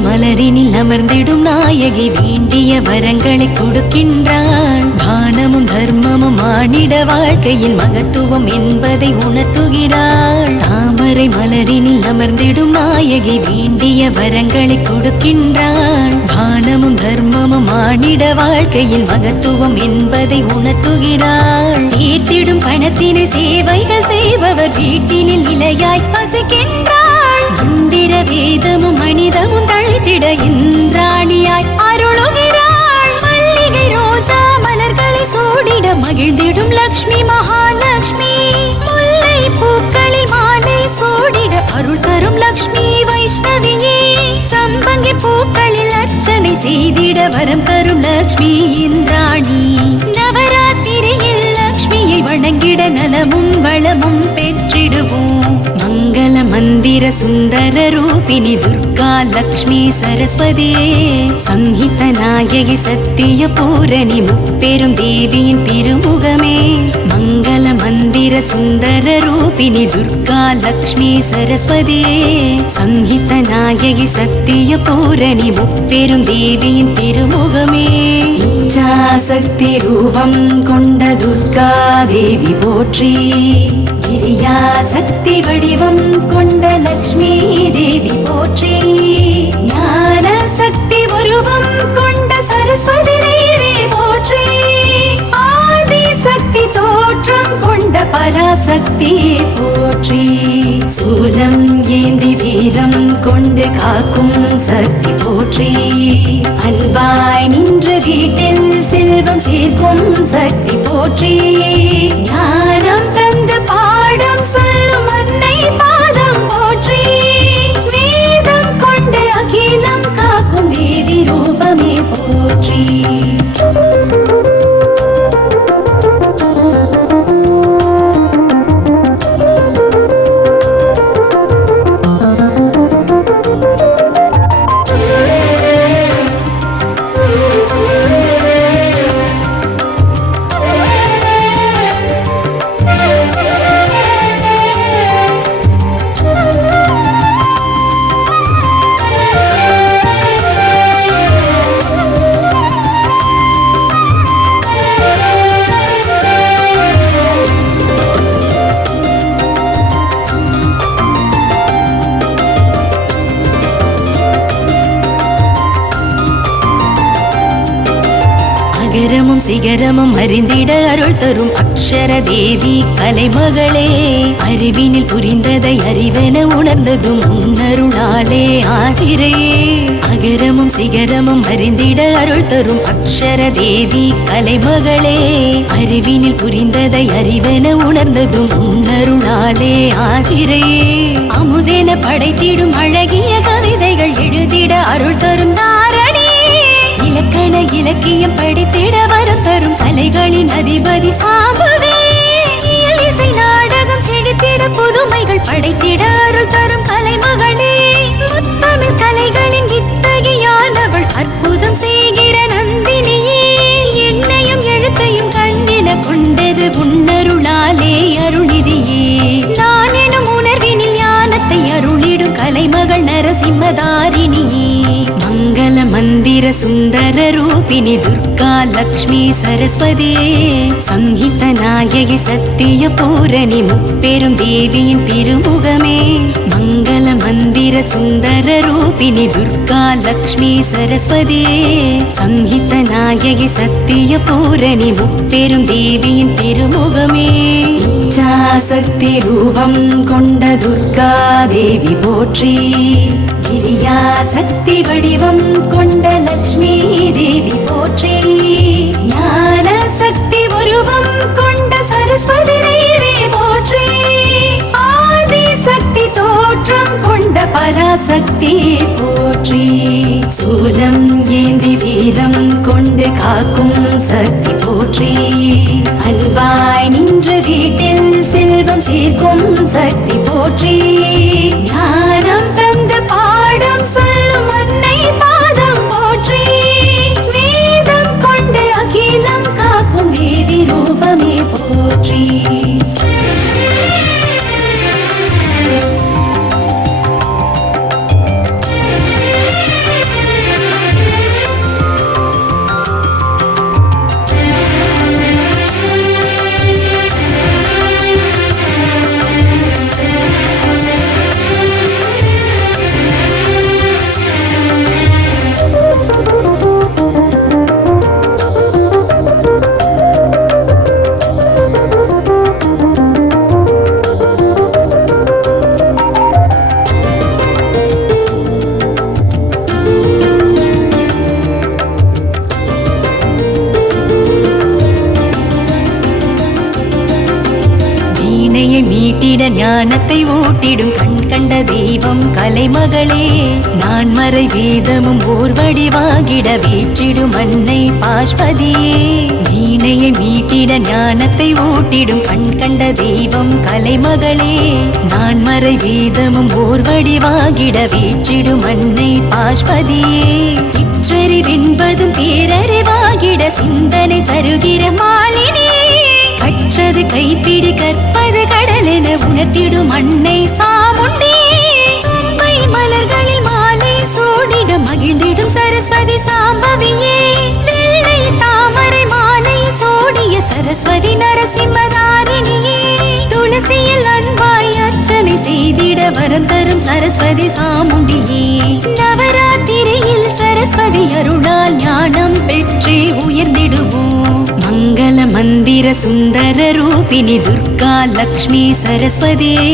மலரினில் அமர்ந்திடும் நாயகி வேண்டிய வரங்களை கொடுக்கின்றாள். தானமும் தர்மமும் மானிட வாழ்க்கையின் மகத்துவம் என்பதை உணர்த்துகிறாள். தாமரை மலரினில் அமர்ந்திடும் நாயகி வேண்டிய வரங்களை கொடுக்கின்றாள். தானமும் தர்மமும் மானிட வாழ்க்கையின் மகத்துவம் என்பதை உணர்த்துகிறாள். ஈட்டிடும் பணத்தினை சேவைகள் செய்பவர் வீட்டினில் நிலையாய் பசிக்கின்றாள். மந்திர வேதமும் மனிதமும் தழைத்திட இந்திராணியாய் அருளுகிறாள். மல்லிகை ரோஜா மலர்களை சூடிட மகிழ்ந்திடும் லக்ஷ்மி மகாலட்சுமி. முல்லை பூக்களில் மாலை சூடிட அருள் தரும் லக்ஷ்மி வைஷ்ணவியே. சம்பங்கி பூக்களில் அர்ச்சனை செய்திட வரம் தரும் லக்ஷ்மி இந்திராணி. நவராத்திரியில் லக்ஷ்மியை வணங்கிட நலமும் வளமும் பெற்றிடுவோம். மங்கள மந்திர சுந்தர ரூபிணி துர்கா லக்ஷ்மி சரஸ்வதியே சம்ஹித நாயகி சத்திய பூரணி முப்பெரும் தேவியின் திருமுகமே. மங்கள மந்திர சுந்தர ரூபிணி துர்கா லக்ஷ்மி சரஸ்வதியே சம்ஹித நாயகி சத்திய பூரணி முப்பெரும் தேவியின் திருமுகமே. இச்சாசக்தி ரூபம் கொண்ட துர்கா தேவி போற்றி. கிரியா சக்தி வடிவம் கொண்ட லக்ஷ்மி தேவி போற்றி. ஞான சக்தி உருவம் கொண்ட சரஸ்வதி தேவி போற்றி. ஆதி சக்தி தோற்றம் கொண்ட பராசக்தி போற்றி. சூலம் ஏந்தி வீரம் கொண்டு காக்கும் சக்தி போற்றி. அன்பாய் நின்று வீட்டில் செல்வம் சேர்க்கும் சக்தி போற்றி. ஞானம் தந்து பாடம் சொல்லும் அன்னை பாதம் போற்றி. வேதம் கொண்டு அகிலம் காக்கும் தேவி ரூபமே போற்றி. அகரமும் சிகரமும் அறிந்திட அருள் தரும் அக்ஷர தேவி கலைமகளே, அறிவினில் புரிந்ததை அறிவென உணர்ந்ததும் உன்னருளாலே ஆதிரையே. அகரமும் சிகரமும் அறிந்திட அருள் தரும் அக்ஷர தேவி கலைமகளே, அறிவினில் புரிந்ததை அறிவென உணர்ந்ததும் உன்னருளாலே ஆதிரையே. அமுதென படைத்திடும் அழகிய கவிதைகள் எழுதிட அருள் தரும் தாரணி, இலக்கண இலக்கியம் படித்திட வரம் தரும் கலைகளின் அதிபதி சாம்பவே. இசை நாடகம் செழித்திட புதுமைகள் படைத்திட அருள் தரும் கலைமகளே, முத்தமிழ் கலைகளின் வித்தகியானவள் அற்புதம் செய்கிற நந்தினியே. என்னையும் எழுத்தையும் கண்ணென கொண்டது உன்னருளாலே அருள்நிதியே. நான் எனும் உணர்வினில் ஞானத்தை அருளிடும் கலைமகள் நரசிம்மதாரிணியே. மங்கள மந்திர சுந்தர ரூபிணி துர்கா லக்ஷ்மி சரஸ்வதியே, சம்ஹித நாயகி சத்திய பூரணி முப்பெரும் தேவியின் திருமுகமே. மங்கள மந்திர சுந்தர ரூபிணி துர்கா லக்ஷ்மி சரஸ்வதியே, சம்ஹித நாயகி சத்திய பூரணி முப்பெரும் தேவியின் திருமுகமே. இச்சாசக்தி ரூபம் கொண்ட துர்கா தேவி போற்றி, கிரியா சக்தி வடிவம் கொண்ட லக்ஷ்மி தேவி போற்றி, ஞான சக்தி உருவம் கொண்ட சரஸ்வதி தேவி போற்றி, ஆதி சக்தி தோற்றம் கொண்ட பராசக்தி போற்றி, சூலம் ஏந்தி வீரம் கொண்டு காக்கும் சக்தி போற்றி, அன்பாய் நின்று வீட்டில் செல்வம் சேர்க்கும் சக்தி போற்றி, ஞானம் தந்த பாடம் சொல்லும் அன்னை பாதம் போற்றி, வேதம் கொண்டு அகிலம் காக்கும் தேவி ரூபமே போற்றி. மீட்டிட ஞானத்தை ஊட்டிடும் கண் கண்ட தெய்வம் கலைமகளே, நான் மறை வேதமும் ஓர் வடிவாகிட வீற்றிடும் அன்னை பாஸ்வதியே. வீணையை மீட்டிட ஞானத்தை ஊட்டிடும் கண் கண்ட தெய்வம் கலைமகளே, நான் மறை வேதமும் ஓர் வடிவாகிட வீற்றிடும் அன்னை பாஸ்வதியே. இற்றறிவென்பதும் பேரறிவாகிட சிந்தனை தருகிற மாலினி, கற்றது கைப்பிடி கற்பது கடலென உணர்த்திடும் அன்னை சாமுண்டி, தும்பை மலர்களில் மாலை சூடிட மகிழ்ந்திடும் சரஸ்வதி சாம்பவியே. வெள்ளை தாமரை மாலை சூடிய சரஸ்வதி நரசிம்மதாரிணியே, துளசியில் அன்பாய் அர்ச்சனை செய்திட வரம் தரும் சரஸ்வதி சாமுண்டியே. நவராத்திரியில் சரஸ்வதி அருளால் ஞானம் பெற்றே உயர்ந்திடுவோம். மங்கள மந்திர சுந்தர ரூபிணி துர்கா லக்ஷ்மி சரஸ்வதியே,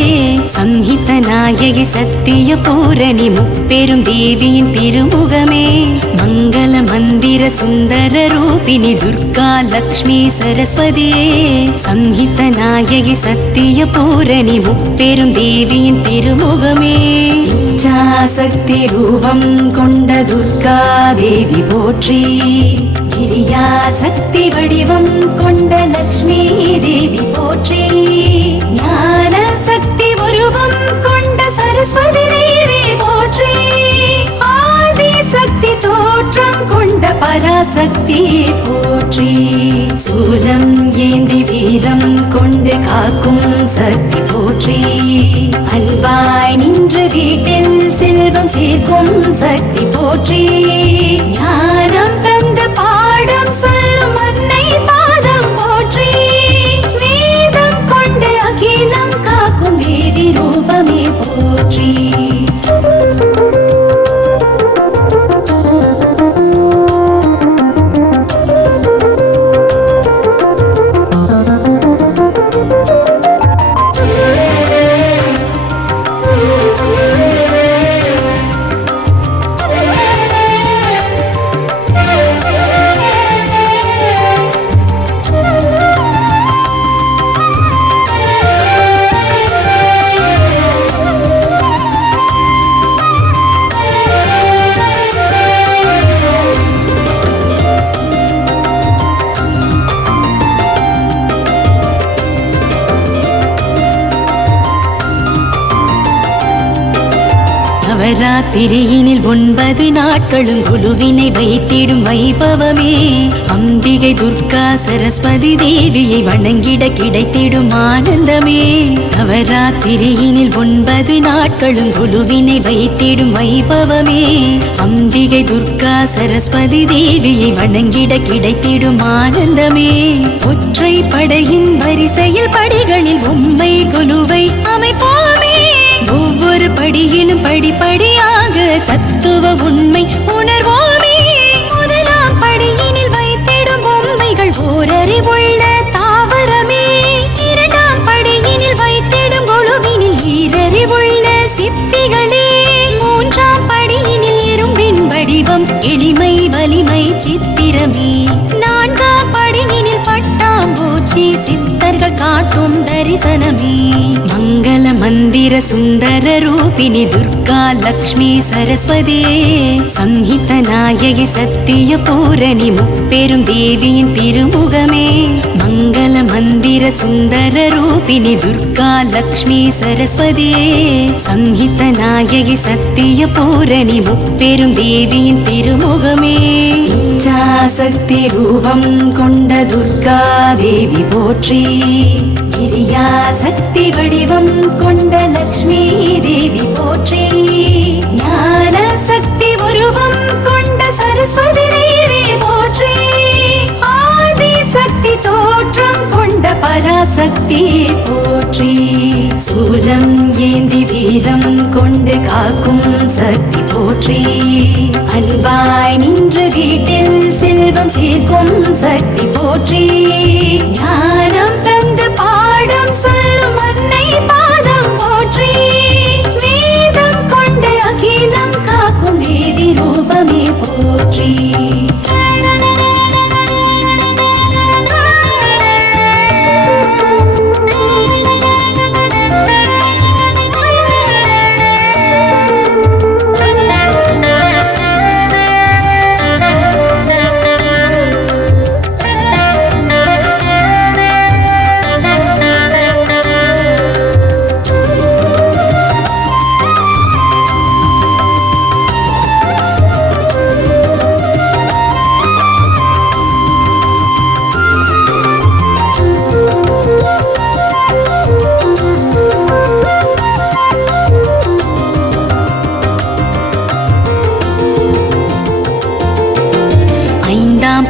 சம்ஹித நாயகி சத்திய பூரணி முப்பெரும் தேவியின் திருமுகமே. மங்கள மந்திர சுந்தர ரூபிணி துர்கா லக்ஷ்மி சரஸ்வதியே, சம்ஹித நாயகி சத்திய பூரணி முப்பெரும் தேவியின் திருமுகமே. இச்சாசக்தி ரூபம் கொண்ட துர்கா தேவி போற்றி, கிரியா சக்தி வடிவம் கொண்ட லக்ஷ்மி தேவி போற்றி, ஞான சக்தி உருவம் கொண்ட சரஸ்வதி தேவி போற்றி, ஆதி சக்தி தோற்றம் கொண்ட பராசக்தி போற்றி, சூலம் ஏந்தி வீரம் கொண்டு காக்கும் சக்தி போற்றி, அன்பாய் நின்று வீட்டில் செல்வம் சேர்க்கும் சக்தி போற்றி, ஞானம் தந்த பாடம் சொல்லும் அன்னை பாதம் போற்றி, வேதம் கொண்டு அகிலம் காக்கும் தேவி ரூபமே போற்றி. நவராத்திரியினில் 9 நாட்களும் குழுவினை வைத்திடும் வைபவமே. அம்பிகை துர்கா சரஸ்வதி தேவியை வணங்கிட கிடைத்திடும் ஆனந்தமே. நவராத்திரியினில் 9 நாட்களும் குழுவினை வைத்திடும் வைபவமே. அம்பிகை துர்கா சரஸ்வதி தேவியை வணங்கிட கிடைத்திடும் ஆனந்தமே. ஒற்றை படையின் வரிசையில் படிகளில் பொம்மை குழுவை அமைப்போமே. ஒவ்வொரு படியிலும் படிப்படியாக தத்துவ உண்மை உணர்வோமே. முதலாம் படியினில் வைத்திடும் பொம்மைகள் ஓரறிவுள்ள தாவரமே. இரண்டாம் படியினில் வைத்திடும் குழுவினில் ஈரறிவுள்ள சிப்பிகளே. மூன்றாம் படியினில் இரும்பின் வடிவம் எளிமை வலிமை சித்திரமே. நான்காம் படியினில் பட்டாம்பூச்சி சித்தர்கள் காட்டும் தரிசனமே. மங்கள மந்திர சுந்தர ரூபிணி துர்கா லக்ஷ்மி சரஸ்வதியே. சம்ஹித நாயகி சத்திய பூரணி முப்பெரும் தேவியின் திருமுகமே. மங்கள மந்திர சுந்தர ரூபிணி துர்கா லக்ஷ்மி சரஸ்வதியே. சம்ஹித நாயகி சத்திய பூரணி முப்பெரும் தேவியின் திருமுகமே. இச்சாசக்தி ரூபம் கொண்ட துர்கா தேவி போற்றி. கிரியா சக்தி வடிவம் கொண்ட லக்ஷ்மி தேவி போற்றி. ஞான சக்தி உருவம் கொண்ட சரஸ்வதி தேவி போற்றி. ஆதி சக்தி தோற்றம் கொண்ட பராசக்தி போற்றி. சூலம் ஏந்தி வீரம் கொண்டு காக்கும் சக்தி போற்றி. அன்பாய் நின்று வீட்டில் செல்வம் சேர்க்கும் சக்தி போற்றி. ஞானம் தந்து பாடம் சொல்லும் அன்னை பாதம் போற்றி. வேதம் கொண்டு அகிலம் காக்கும் தேவி ரூபமே போற்றி.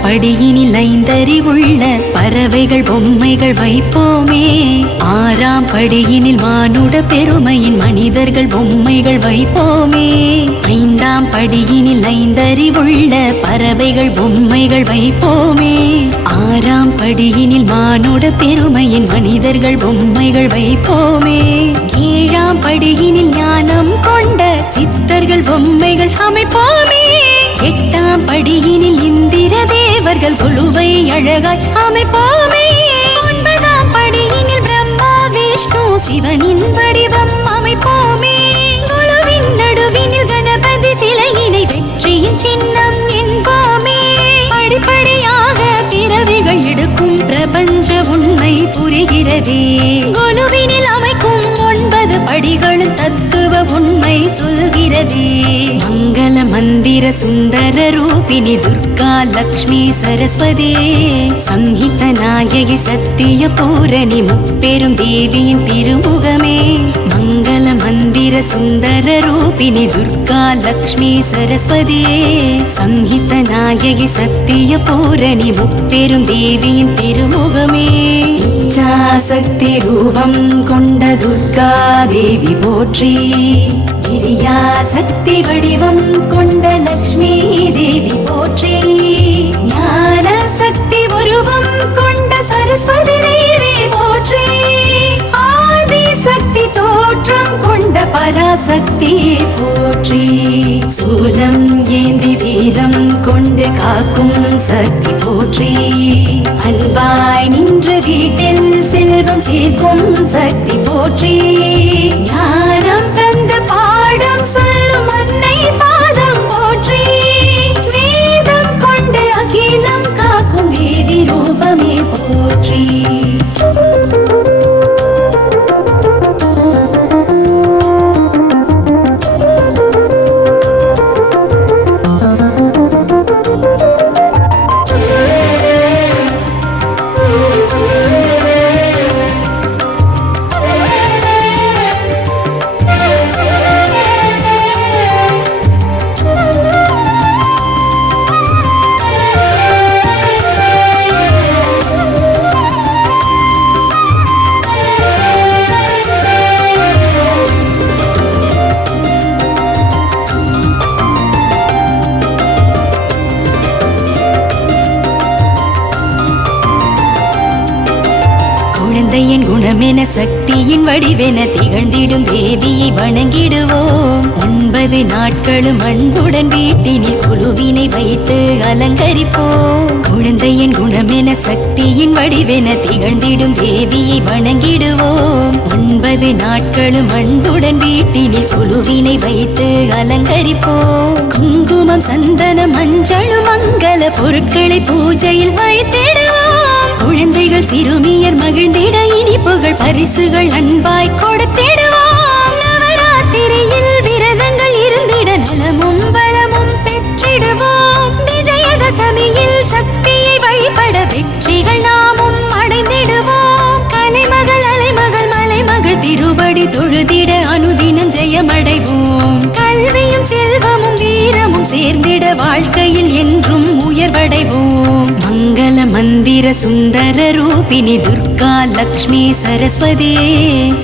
படியினில் 5 அறிவுள்ள பறவைகள் பொம்மைகள் வைப்போமே. 6ஆம் படியினில் மானுட பெருமையின் மனிதர்கள் பொம்மைகள் வைப்போமே. 5ஆம் படியினில் 5 அறிவுள்ள பறவைகள் பொம்மைகள் வைப்போமே. 6ஆம் படியினில் மானுட பெருமையின் மனிதர்கள் பொம்மைகள் வைப்போமே. 7ஆம் படியினில் ஞானம் கொண்ட சித்தர்கள் பொம்மைகள் அமைப்போமே. 8ஆம் படியினில் இந்திர தேவர்கள் குழுவை அழகாய் அமைப்போமே. 9ஆம் படியினில் பிரம்மா விஷ்ணு சிவனின் வடிவம் அமைப்போமே. குழுவின் நடுவினில் கணபதி சிலையினை வெற்றியின் சின்னம் என்போமே. படிப்படியாக பிறவிகள் எடுக்கும் பிரபஞ்ச உண்மை புரிகிறதே. குழுவினில் அமைக்கும் 9 படிகளும் தத்துவ உண்மை சொல்கிறதே. மங்கள மந்திர சுந்தர ரூபிணி துர்கா லக்ஷ்மி சரஸ்வதியே. சம்ஹித நாயகி சத்திய பூரணி முப்பெரும் தேவியின் திருமுகமே. மங்கள மந்திர சுந்தர ரூபிணி துர்கா லக்ஷ்மி சரஸ்வதியே. சம்ஹித நாயகி சத்திய பூரணி முப்பெரும் தேவியின் திருமுகமே. இச்சாசக்தி ரூபம் கொண்ட துர்கா தேவி போற்றி. கிரியா சக்தி வடிவம் கொண்ட லக்ஷ்மி தேவி போற்றி. ஞான சக்தி உருவம் கொண்ட சரஸ்வதி தேவி போற்றி. ஆதி சக்தி தோற்றம் கொண்ட பராசக்தி போற்றி. சூலம் ஏந்தி வீரம் கொண்டு காக்கும் சக்தி போற்றி. அன்பாய் நின்று வீட்டில் செல்வம் சேர்க்கும் சக்தி போற்றி. ஞானம் தந்து பாடம் சொல்லும் அன்னை பாதம் போற்றி. வேதம் கொண்டு அகிலம் காக்கும் தேவி ரூபமே போற்றி. குணமென சக்தியின் வடிவென திகழ்ந்திடும் தேவியை வணங்கிடுவோம். 9 நாட்களும் அன்புடன் வீட்டினில் குழுவினை வைத்து அலங்கரிப்போம். குழந்தையின் குணமென சக்தியின் வடிவென திகழ்ந்திடும் தேவியை வணங்கிடுவோம். 9 நாட்களும் அன்புடன் வீட்டினில் குழுவினை வைத்து அலங்கரிப்போம். குங்குமம் சந்தனம் மஞ்சளும் மங்கள பொருட்களை பூஜையில் வைத்திடுவோம். குழந்தைகள் சிறுமியர் மகிழ்ந்திட இனிப்புகள் பரிசுகள் அன்பாய் கொடுத்திடுவோம். நவராத்திரியில் விரதங்கள் இருந்திட நலமும் பலமும் பெற்றிடுவோம். விஜயதசமியில் சக்தியை வழிபட வெற்றிகள் நாமும் அடைந்திடுவோம். கலைமகள் அலைமகள் மலைமகள் திருவடி தொழுதிட அனுதினம் ஜெயமடைவோம். கல்வியும் செல்வமும் வீரமும் சேர்ந்திட வாழ்க்கையில் என்றும் உயர்வடைவோம். மங்கள மந்திர சுந்தர ரூபிணி துர்கா லக்ஷ்மி சரஸ்வதியே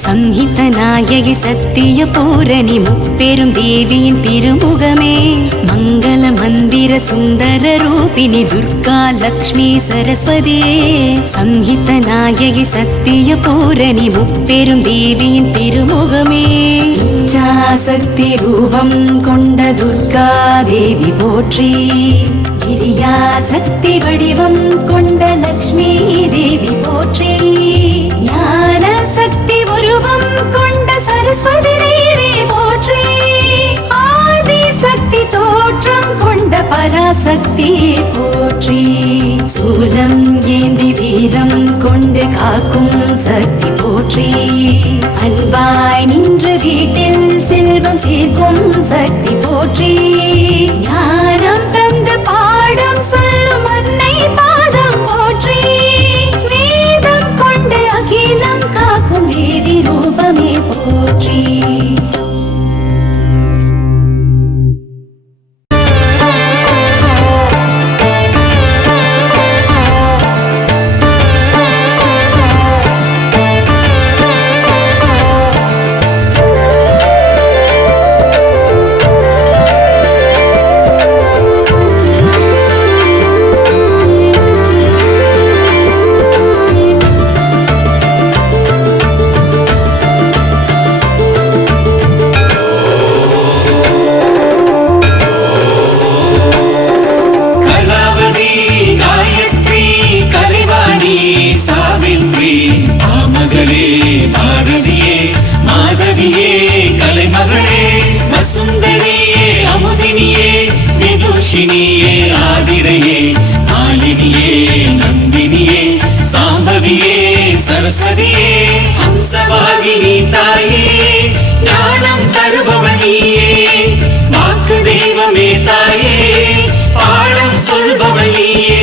சம்ஹித நாயகி சத்திய பூரணி முப்பெரும் தேவியின் திருமுகமே. மங்கள மந்திர சுந்தர ரூபிணி துர்கா லக்ஷ்மி சரஸ்வதியே சம்ஹித நாயகி சத்திய பூரணி முப்பெரும் தேவியின் திருமுகமே. இச்சாசக்தி ரூபம் கொண்ட துர்கா தேவி போற்றி. கிரியா சக்தி வடிவம் கொண்ட லக்ஷ்மி தேவி போற்றி. ஞான சக்தி உருவம் கொண்ட சரஸ்வதி தேவி போற்றி. ஆதி சக்தி தோற்றம் கொண்ட பராசக்தி போற்றி. சூலம் ஏந்தி வீரம் கொண்டு காக்கும் சக்தி போற்றி. அன்பாய் நின்று வீட்டில் செல்வம் சேர்க்கும் சக்தி போற்றி. ஞானம் தந்து பாடம் சொல்லும் அன்னை பாதம் போற்றி. வேதம் கொண்டு அகிலம் காக்கும் தேவி ரூபமே போற்றி. ஷினியே ஆதிரையே மாலினியே நந்தினியே சாம்பவியே சரஸ்வதியே ஹம்சவாகினி தாயே ஞானம் தருபவனியே வாக்கு தெய்வமே தாயே பாடம் சொல்பவனியே.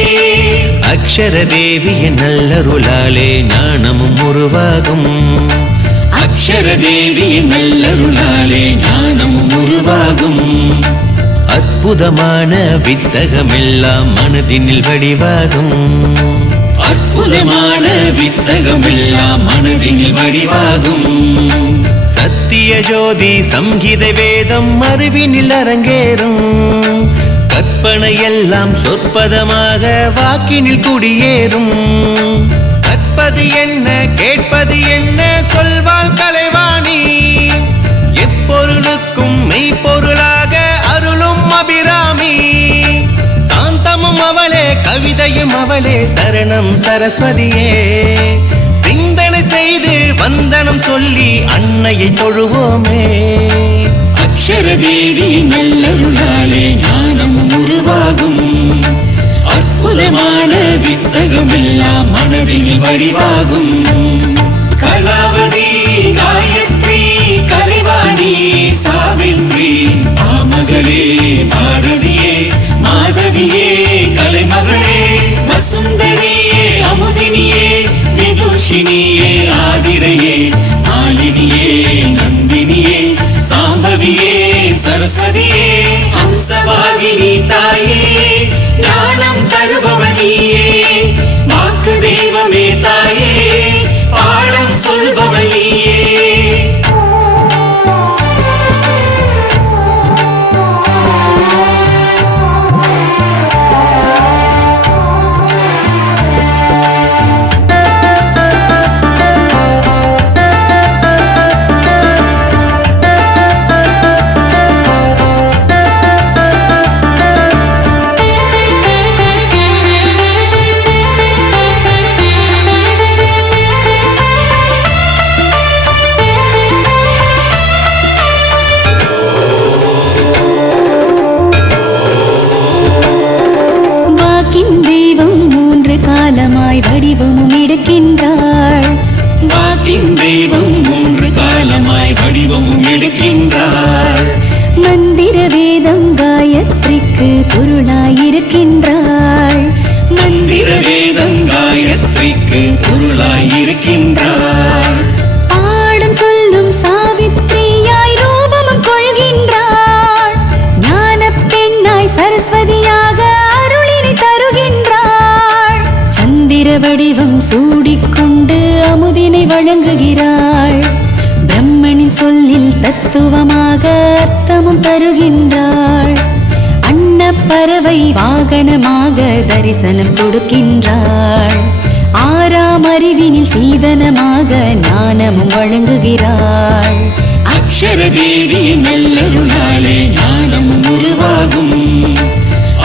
அக்ஷர தேவியின் நல்லருளாலே ஞானமும் உருவாகும். அக்ஷர தேவியின் நல்லருளாலே ஞானமும் உருவாகும். அற்புதமான வித்தகமெல்லாம் மனதினில் வடிவாகும். அற்புதமான வித்தகமெல்லாம் மனதினில் வடிவாகும். சத்திய ஜோதி சம்ஹித வேதம் அறிவினில் அரங்கேறும். கற்பனை எல்லாம் சொற்பதமாக வாக்கினில் குடியேறும். கற்பது என்ன கேட்பது என்ன சொல்வாள் கலைவாணி. எப்பொருளுக்கும் மெய்ப்பொருளாக அருளும் அபிராமி. சாந்தமும் அவளே கவிதையும் அவளே சரணம் சரஸ்வதியே. சிந்தனை செய்து வந்தனம் சொல்லி அன்னையை தொழுவோமே. அக்ஷர தேவி நல்லருளாலே ஞானமும் உருவாகும். அற்புதமான வித்தகமெல்லாம் மனதில் வடிவாகும். கலாவதி காயத்ரி கலைவாணி சாவித்ரி ஆமகளே பாரதியே மாதவியே கலைமகளே வசுந்தரியே அமுதினியே விதுஷினியே ஆதிரையே மாலினியே நந்தினியே சாம்பவியே சரஸ்வதியே ஹம்சவாகினி தாயே ஞானம் தருபவனியே வாக்கு தெய்வமே தாயே பாடம் சொல்பவனியே. வடிவமும் எடுக்கின்றாள். மந்திர வேதம் காயத்ரிக்கு பொருளாயிருக்கின்றாள். மந்திர வேதம் காயத்ரிக்கு பொருளாயிருக்கின்றாள். பாடம் சொல்லும் சாவித்ரியாய் ரூபமும் கொள்கின்றாள். ஞான பெண்ணாய் சரஸ்வதியாக அருளினை தருகின்றாள். சந்திர வடிவம் சூடிக்கொண்டு அமுதினை வழங்குகிறாள். பிரம்மனின் சொல்லில் தத்துவமாக அர்த்தமும் தருகின்றாள். அன்னப்பறவை வாகனமாக தரிசனம் கொடுக்கின்றாள். ஆறாம் அறிவினில் சீதனமாக ஞானமும் வழங்குகிறாள். அக்ஷர தேவியின் நல்லருளாலே ஞானமும் உருவாகும்.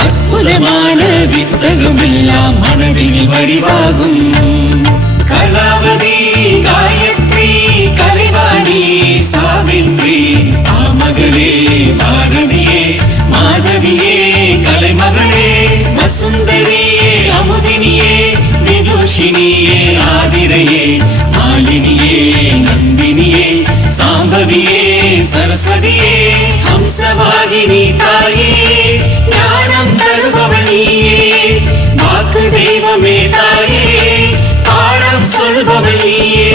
அற்புதமான வித்தகமெல்லாம் மனதில் வடிவாகும். கலாவதி காயத்ரி கலைவாணி சாவித்ரி ஆமகளே பாரதியே மாதவியே கலைமகளே வசுந்தரியே அமுதினியே விதுஷினியே ஆதிரையே மாலினியே நந்தினியே சாம்பவியே சரஸ்வதியே ஹம்சவாகினி தாயே ஞானம் தருபவளியே வாக்கு தெய்வமே தாயே பாடம் சொல்பவளியே.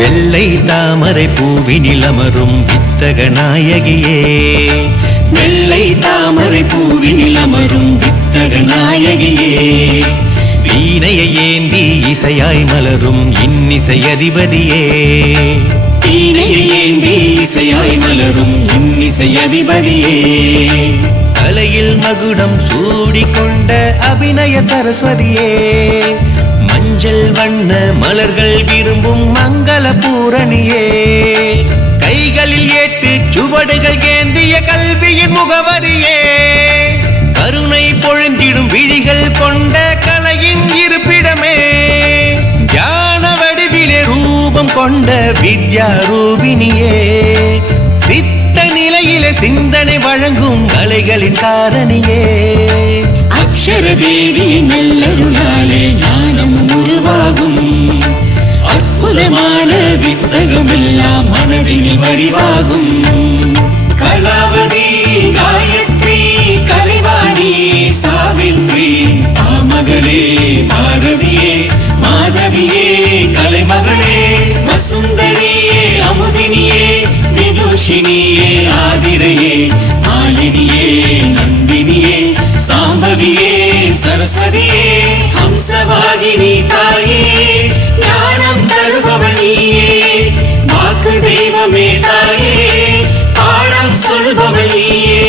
வெள்ளை தாமரை பூவினில் அமரும் வித்தக நாயகியே. வெள்ளை தாமரை பூவினில் அமரும் வித்தக நாயகியே. வீணையை ஏந்தி இசையாய் மலரும் இன்னிசை அதிபதியே. வீணையை ஏந்தி இசையாய் மலரும் இன்னிசை அதிபதியே. தலையில் மகுடம் சூடிக்கொண்ட அபிநய சரஸ்வதியே. மஞ்சள் வண்ண மலர்கள் விரும்பும் மங்கள பூரணியே. கைகளில் ஏட்டு சுவடுகள் ஏந்திய கல்வியின் முகவரியே. கருணை பொழிந்திடும் விழிகள் கொண்ட கலையின் இருப்பிடமே. ஞான வடிவிலே ரூபம் கொண்ட வித்யா ரூபிணியே. சித்த நிலையிலே சிந்தனை வழங்கும் கலைகளின் காரணியே. அக்ஷர தேவியின் நல்லருளாலே ஞானமும் உருவாகும். அற்புதமான வித்தகமெல்லாம் மனதில் வடிவாகும். கலாவதி காயத்ரி கலைவாணி சாவித்ரி ஆமகளே பாரதியே மாதவியே கலைமகளே வசுந்தரியே அமுதினியே விதுஷினியே ஆதிரையே மாலினியே நந்தினியே சாம்பவியே சரஸ்வதியே ஹம்சவாகினி தாயே ஞானம் தருபவளியே வாக்கு தெய்வமே தாயே பாடம் சொல்பவளியே.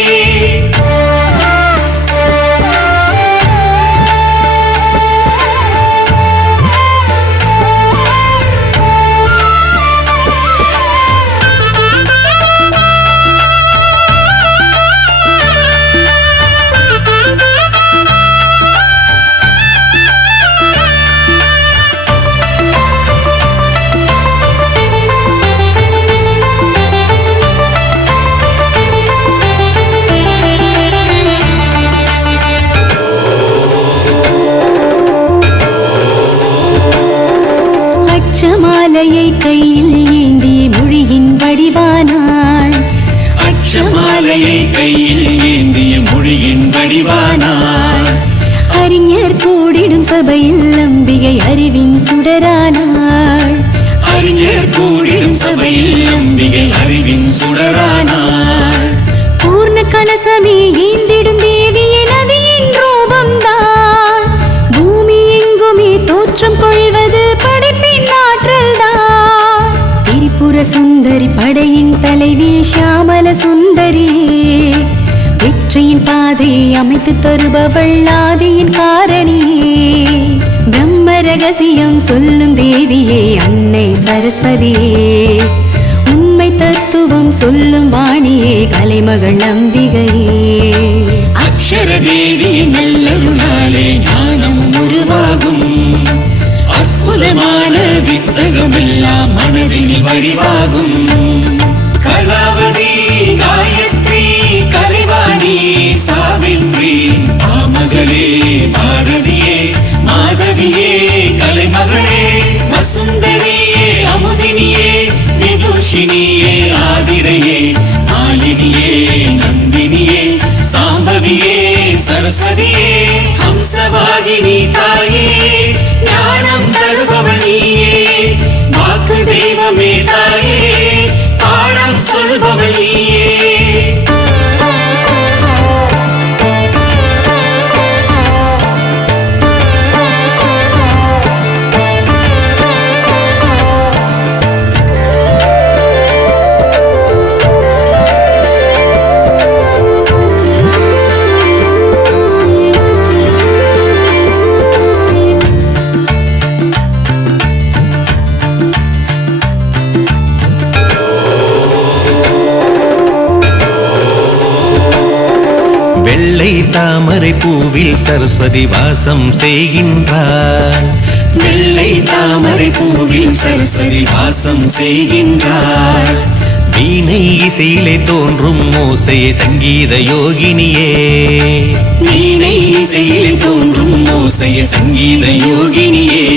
அச்சமாலையை கையில் ஏந்திய மொழியின் வடிவானாள். அச்சமாலையை கையில் ஏந்திய மொழியின் வடிவானாள். அறிஞர் கூடிடும் சபையில் அம்பிகை அறிவின் சுடரானாள். அறிஞர் கூடிடும் சபையில் அம்பிகை அறிவின் சுடரானாள். பூர்ண கலசமே ஏந்திடும் தேவியே நதியின் ரூபம்தான். பூமி எங்குமே தோற்றம் கொள்வது படைப்பின் ஆற்றல் தான். திரிபுர சுந்தரி படையின் தலைவி ஷியாமல சுந்தரியே. வெற்றியின் பாதை அமைத்து தருபவள் ஆதியின் காரணியே. ரகசியம் சொல்லும் தேவியே அன்னை சரஸ்வதியே, உண்மை தத்துவம் சொல்லும் வாணியே கலைமகள் அம்பிகையே. அக்ஷர தேவியின் நல்லருளாலே ஞானம் உருவாகும், அற்புதமான வித்தகமெல்லாம் மனதில் வழிவாகும். கலாவதி காயத்ரி கலைவாணி சாவித்ரி ஆமகளே பாரதியே மாதவியே கலைமகளே வசுந்தரியே அமுதினியே விதுஷினியே ஆதிரையே மாலினியே நந்தினியே சாம்பவியே சரஸ்வதியே ஹம்சவாகினி தாயே ஞானம் தருபவனியே வாக்கு தெய்வமே தாயே பாடம் சொல்பவனியே. வெள்ளை தாமரை பூவில் சரஸ்வதி வாசம் செய்கின்றார், வெள்ளை தாமரை பூவில் சரஸ்வதி வாசம் செய்கின்றார். வீணை இசையிலே தோன்றும் ஓசையை சங்கீத யோகினியே, வீணை இசையிலே தோன்றும் ஓசைய சங்கீத யோகினியே.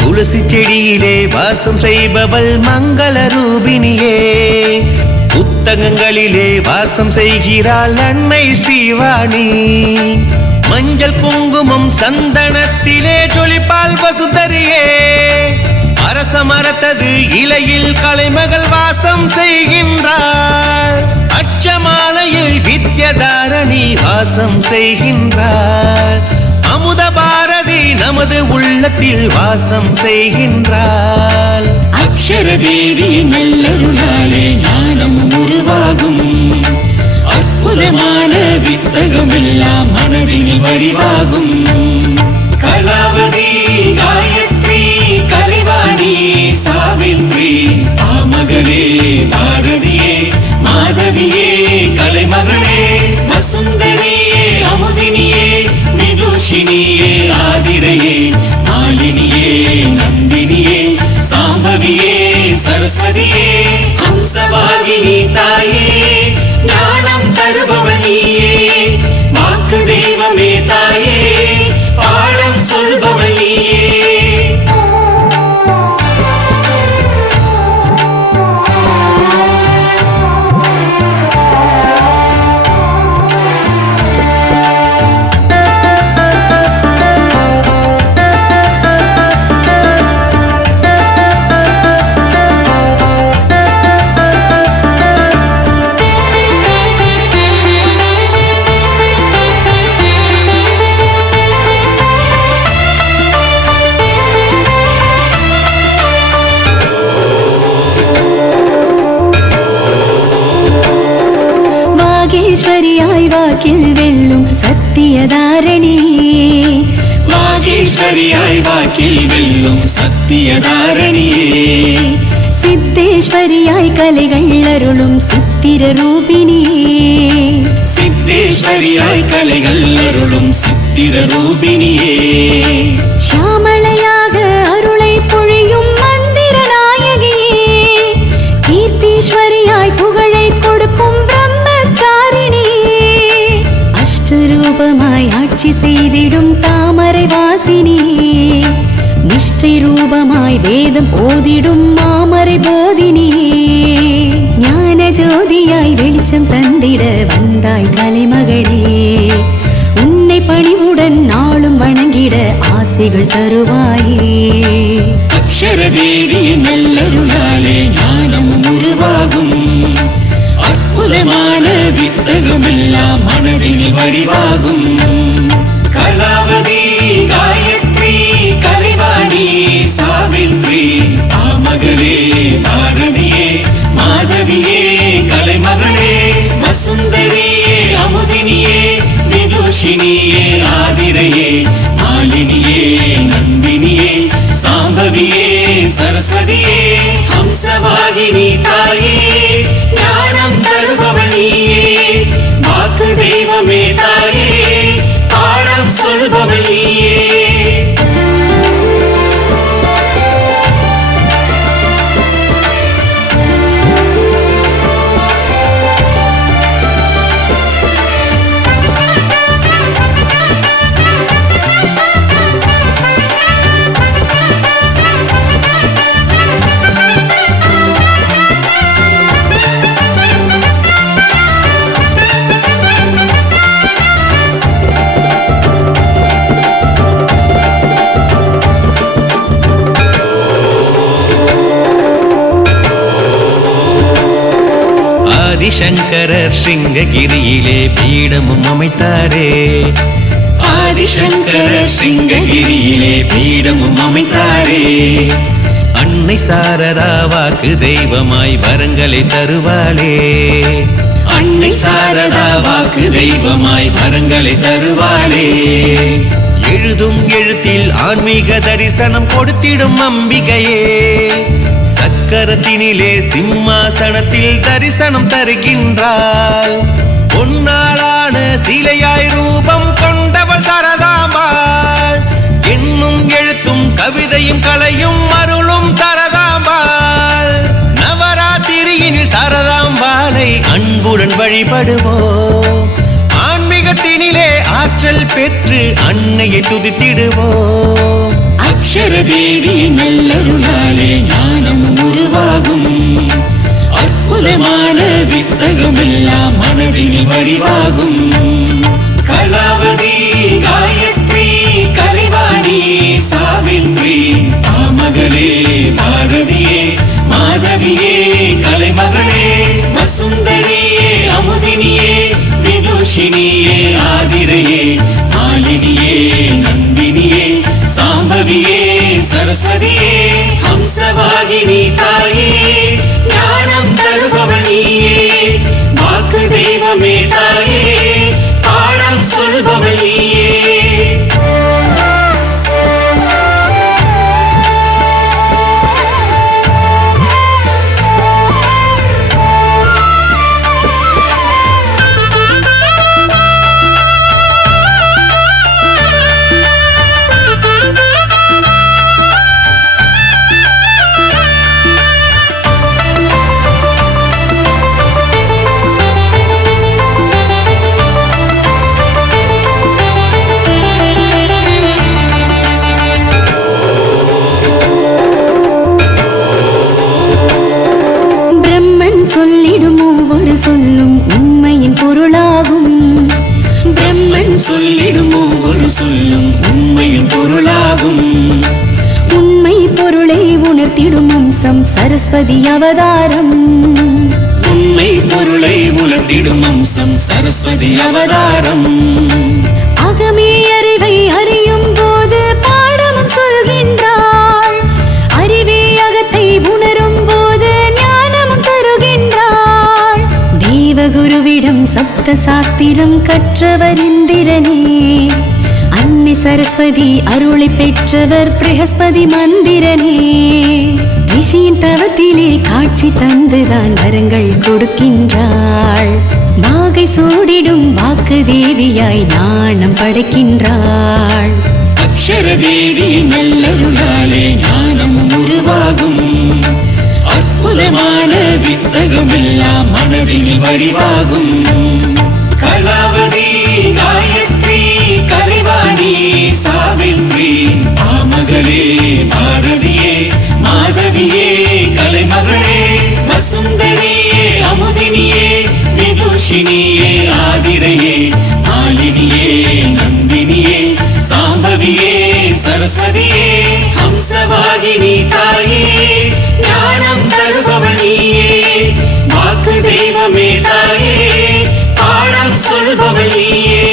துளசி செடியிலே வாசம் செய்பவள் மங்கள ரூபினியே, புத்தகங்களிலே வாசம் செய்கிறாள் அன்னை ஸ்ரீவாணி. மஞ்சள் குங்குமம் சந்தனத்திலே ஜொலிப்பால் வசுந்தரியே, அரச மரத்தது இலையில் கலைமகள் வாசம் செய்கின்றாள். அச்சமாலையில் வித்யதாரணி வாசம் செய்கின்றாள். அமுத பாரதி நமது உள்ளத்தில் வாசம் செய்கின்றாள். அக்ஷர தேவியின் நல்லருளாலே ஞானம் உருவாகும், அற்புதமான வித்தகமெல்லாம் மனதில் வழிவாகும். கலாவதி காயத்ரி கலைவாணி சாவித்ரி ஆமகளே பாரதியே மாதவியே கலைமகளே வசுந்தரியே அமுதினியே விதுஷினியே ஆதிரையே மாலினியே நந்தினியே சாம்பவியே சரஸ்வதியே ஹம்சவாகினி தாயே ஞானம் தருபவனியே வாக்கு தெய்வமே தாயே பாடம் சொல்பவனியே. வாகீஸ்வரியாய் வாக்கில் வெல்லும் சத்தியதாரணியே, வாகீஸ்வரியாய் வாக்கில் வெல்லும் சத்தியதாரணியே. சித்தேஸ்வரியாய் கலைகள் அருளும் சித்திர ரூபிணியே, சித்தேஸ்வரியாய் கலைகள் அருளும் சித்திர ரூபிணியே. ஷாமளையாக அருளை பொழியும் மந்திர நாயகியே, கீர்த்தீஸ்வரியாய் புகழை கொடுக்கும் பிரம்மச்சாரிணியே. அஷ்டரூபமாய் ஆட்சி செய்திடும் தாமரை வாசினியே, நிஷ்டை ரூபமாய் வேதம் ஓதிடும் மாமரை போதினியே. ஞான ஜோதியாய் வெளிச்சம் தந்திட வந்தாய் கலைமகளே, உன்னை பணிவுடன் நாளும் வணங்கிட ஆசைகள் தருவாயே. அக்ஷர தேவியின் நல்லருளாலே ஞானம் உருவாகும், அற்புதமான வித்தகமெல்லாம் மனதில் வழிவாகும். கலாவதி காயத்ரி கலைவாணி சாவித்ரி ஆமகளே பாரதியே மாதவியே கலைமகளே வசுந்தரியே அமுதினியே விதுஷினியே ஆதிரையே மாலினியே நந்தினி சரஸ்வதியே ஹம்சவாகினி தாயே ஞானம் தருபவள் நீயே வாக்கு தெய்வமே தாயே பாடம் சொல்பவள் நீயே ஆதிசங்கரர் சிங்ககிரியிலே பீடமும் அமைத்தாரே ஆதிசங்கரர் சிங்ககிரியிலே பீடமும் அமைத்தாரே அன்னை சாரதா வாக்கு தெய்வமாய் வரங்களை தருவாளே அன்னை சாரதா வாக்கு தெய்வமாய் வரங்களை தருவாளே எழுதும் எழுத்தில் ஆன்மீக தரிசனம் கொடுத்திடும் அம்பிகையே சக்கரத்தினிலே சிம்மாசனத்தில் தரிசனம் தருகின்றாள் பொன்னாளான சிலையாய் ரூபம் கொண்டவள் சரதாம்பாள் என்னும் எழுத்தும் கவிதையும் கலையும் அருளும் சரதாம்பாள் நவராத்திரியினில் சரதாம்பாளை அன்புடன் வழிபடுவோம் ஆன்மீகத்தினிலே ஆற்றல் பெற்று அன்னையை துதித்திடுவோம் அக்ஷர தேவி நல்லருளாலே ஞானமும் உருவாகும் அற்புதமான வித்தகம் எல்லாம் மனதில் வடிவாகும் கலாவதி காயத்ரி கலைவாணி சாவித்ரி ஆமகளே பாரதியே மாதவியே கலைமகளே வசுந்தரியே அமுதினியே விதுஷினியே ஆதிரையே மாலினியே நந்தினியே சாம்பவியே சரஸ்வதியே ஹம்சவாகினி தாயே ஞானம் தருபவள் நீயே வாக்கு தெய்வமே தாயே பாடம் சொல்பவள் நீயே சொல்லும் உண்மையின் பொருளாகும் சொல்லிடும் ஒவ்வொரு சொல்லும் உண்மையின் பொருளாகும் உண்மை பொருளை உணர்த்திடும் அம்சம் சரஸ்வதி அவதாரம் உண்மை பொருளை உணர்த்திடும் அம்சம் சரஸ்வதி அவதாரம் அகமே அறிவை அறியும் போது பாடமும் சொல்கின்றாள் அறிவே அகத்தை உணரும் போது ஞானமும் தருகின்றாள் தேவகுருவிடம் சப்த சாஸ்திரம் கற்றவர் இந்திரனே அன்னை சரஸ்வதி அருளை பெற்றவர் பிரகஸ்பதி மந்திரனே ரிஷியின் தவத்திலே காட்சி தந்துதான் வரங்கள் கொடுக்கின்றாள் வாகை சூடிடும் வாக்கு தேவியாய் நாணம் படைக்கின்றாள் அக்ஷர தேவி நல்லருளாலே ஞானமும் உருவாகும் அற்புதமான வித்தகம் எல்லாம் மனதில் வடிவாகும் கலாவதி காயத்ரி கலைவாணி சாவித்ரி ஆமகளே பாரதியே மாதவியே கலைமகளே வசுந்தரியே அமுதினியே விதுஷினியே ஆதிரையே மாலினியே நந்தினியே சாம்பவியே சரஸ்வதியே ஹம்சவாகினி தாயே ஞானம் தருபவள் நீயே வாக்கு தெய்வமே தாயே பாடம் சொல்பவள் நீயே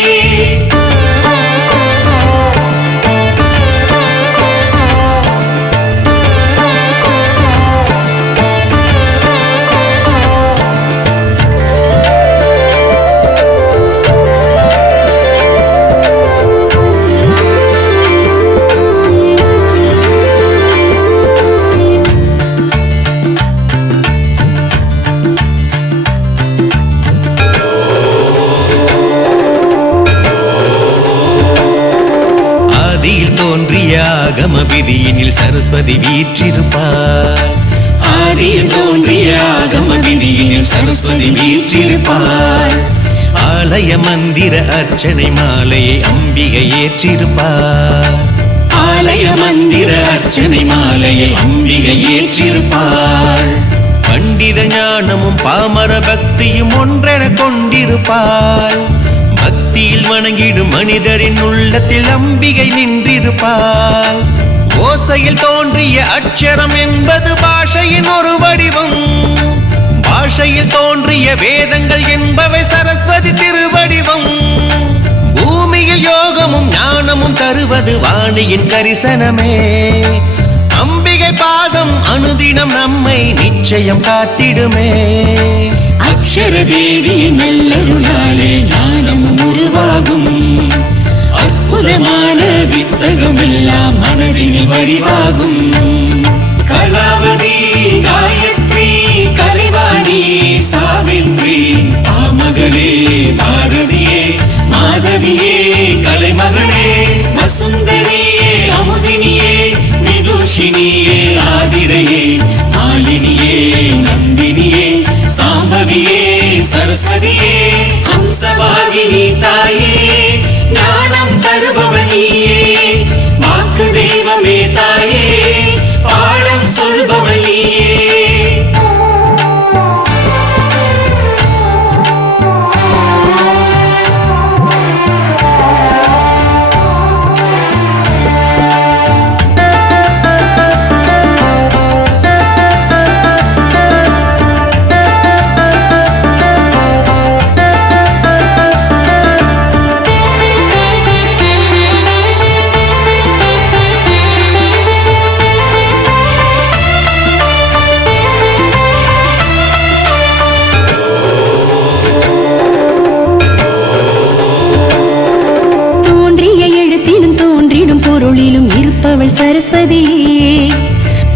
தோன்றிய ஆகம விதியினில் சரஸ்வதி வீற்றிருப்பாள். ஆதியில் தோன்றிய ஆகம விதியினில் சரஸ்வதி வீற்றிருப்பாள். ஆலய மந்திர அர்ச்சனை மாலையை அம்பிகை ஏற்றிருப்பாள். ஆலய மந்திர அர்ச்சனை மாலையை அம்பிகை ஏற்றிருப்பாள். பண்டித ஞானமும் பாமர பக்தியும் ஒன்றென கொண்டிருப்பாள். பக்தியில் வணங்கிடும் மனிதரின் உள்ளத்தில் அம்பிகை நின்றிருப்பாள். ஓசையில் தோன்றிய அட்சரம் என்பது பாஷையின் ஒரு வடிவம். பாஷையில் தோன்றிய வேதங்கள் என்பவை சரஸ்வதி திருவடிவம். பூமியில் யோகமும் ஞானமும் தருவது வாணியின் கரிசனமே. அம்பிகை பாதம் அனுதினம் நம்மை நிச்சயம் காத்திடுமே. அக்ஷர தேவியின் நல்லருளாலே ஞானமும் உருவாகும். அற்புதமான வித்தகம் எல்லாம் மனதில் வடிவாகும். கலாவதி, காயத்ரி, கலைவாணி, சாவித்ரி, ஆமகளே, பாரதியே, மாதவியே, கலைமகளே, வசுந்தரியே, அமுதினியே, விதுஷினியே, ஆதிரையே, மாலினியே, நந்தினியே, சாம்பவியே, சரஸ்வதியே, ஹம்சவாகினி தாயே, ஞானம் தருபவள் நீயே, வாக்கு தெய்வமே தாயே, பாடம் சொல்பவள் நீயே. பொருளிலும் இருப்பவள் சரஸ்வதியே.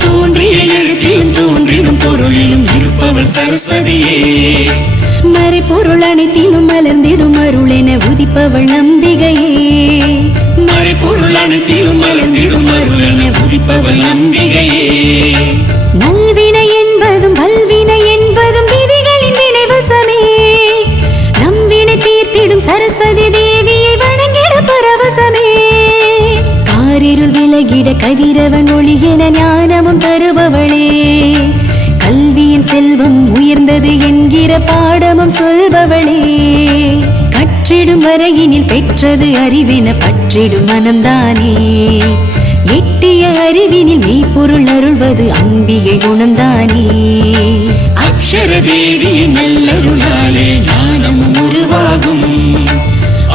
தோன்றிய எழுத்திலும் தோன்றிடும் பொருளிலும் இருப்பவள் சரஸ்வதியே. மறைபொருள் அனைத்திலும் மலர்ந்திடும் அருளென உதிப்பவள் அம்பிகையே. மறைபொருள் அனைத்திலும் மலர்ந்திடும் அருளென உதிப்பவள் அம்பிகையே. நல்வினை என்பதும் வல்வினை என்பதும் விதிகளின் வினைவசமே. நம்பினை தீர்த்திடும் சரஸ்வதி தேவியை வணங்கிட பரவசமே. காரிருள் விலகிட கதிரவன் ஒளி என ஞானமும் தருபவளே. கல்வியின் செல்வம் உயர்ந்தது என்கிற பாடமும் சொல்பவளே. கற்றிடும் வரையினில் பெற்றது அறிவென பற்றிடும் மனம்தானே. எட்டிய அறிவினில் மெய்ப்பொருள் அருள்வது அம்பிகை குணம்தானே. அக்ஷர தேவியின் நல்லருளாலே ஞானமும் உருவாகும்.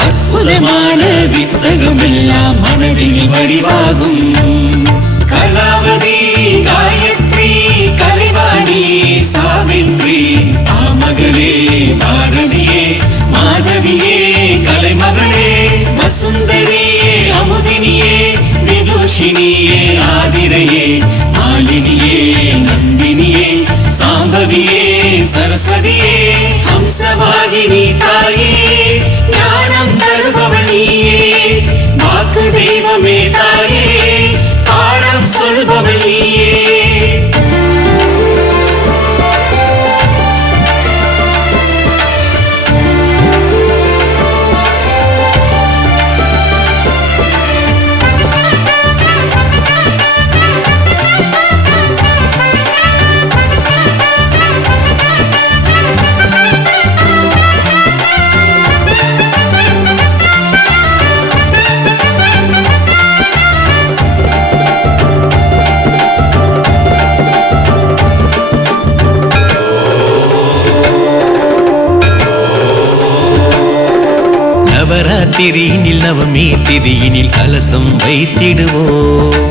அற்புதமான வித்தகம் எல்லாம் மனதில் வடிவாகும். கலாவதி, காயத்ரி, கலைவாணி, சாவித்ரி, ஆமகளே, பாரதியே, மாதவியே, கலைமகளே, வசுந்தரியே, அமுதினியே, விதுஷினியே, ஆதிரையே, மாலினியே, நந்தினியே, சாம்பவியே, சரஸ்வதியே, ஹம்சவாகினி தாயே, ஞானம் தருபவள் நீயே, வாக்கு தெய்வமே தாயே, பாடம் சொல்பவள் நீயே. நவராத்திரியினில் நவமி திதியினில் கலசம் வைத்திடுவோம்.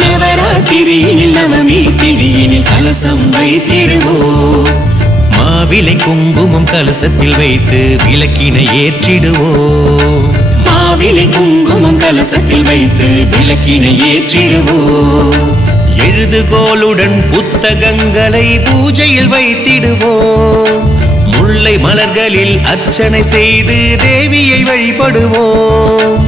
நவராத்திரியினில் நவமி திதியினில் கலசம் வைத்திடுவோம். மாவிலை குங்குமம் கலசத்தில் வைத்து விளக்கினை ஏற்றிடுவோம். மாவிலை குங்குமம் கலசத்தில் வைத்து விளக்கினை ஏற்றிடுவோம். எழுதுகோளுடன் புத்தகங்களை பூஜையில் வைத்திடுவோம். முல்லை மலர்களில் அர்ச்சனை செய்து தேவியை வழிபடுவோம்.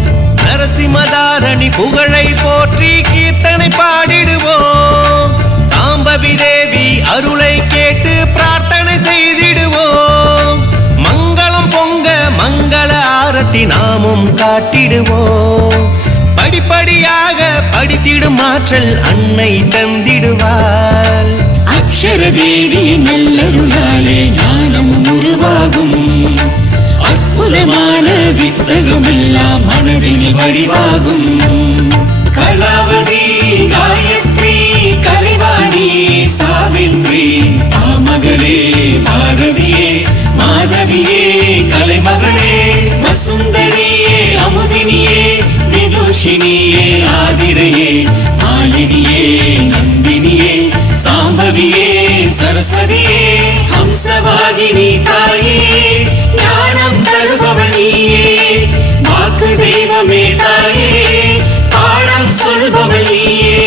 நரசிம்மதாரணி புகழை போற்றி கீர்த்தனை பாடிடுவோம். சாம்பவி தேவி அருளை கேட்டு பிரார்த்தனை செய்திடுவோம். மங்களம் பொங்க மங்கள ஆரத்தி நாமும் காட்டிடுவோம். படிப்படியாக படித்திடும் ஆற்றல் அன்னை தந்திடுவாள். அக்ஷர தேவி நல்லருளாலே ஞானமும் உருவாகும். அற்புதமான வித்தகமெல்லாம் மனதில் வடிவாகும். கலாவதி காயத்ரி கலைவாணி சாவித்ரி ஆமகளே பாரதியே மாதவியே கலைமகளே வசுந்தரியே அமுதினியே விதுஷினியே ஆதிரையே மாலினியே நந்தினியே சாம்பவியே சரஸ்வதியே ஹம்சவாகினி தாயே ஞானம் தருபவள் நீயே. வாக்கு தெய்வமே தாயே பாடம் சொல்பவள் நீயே.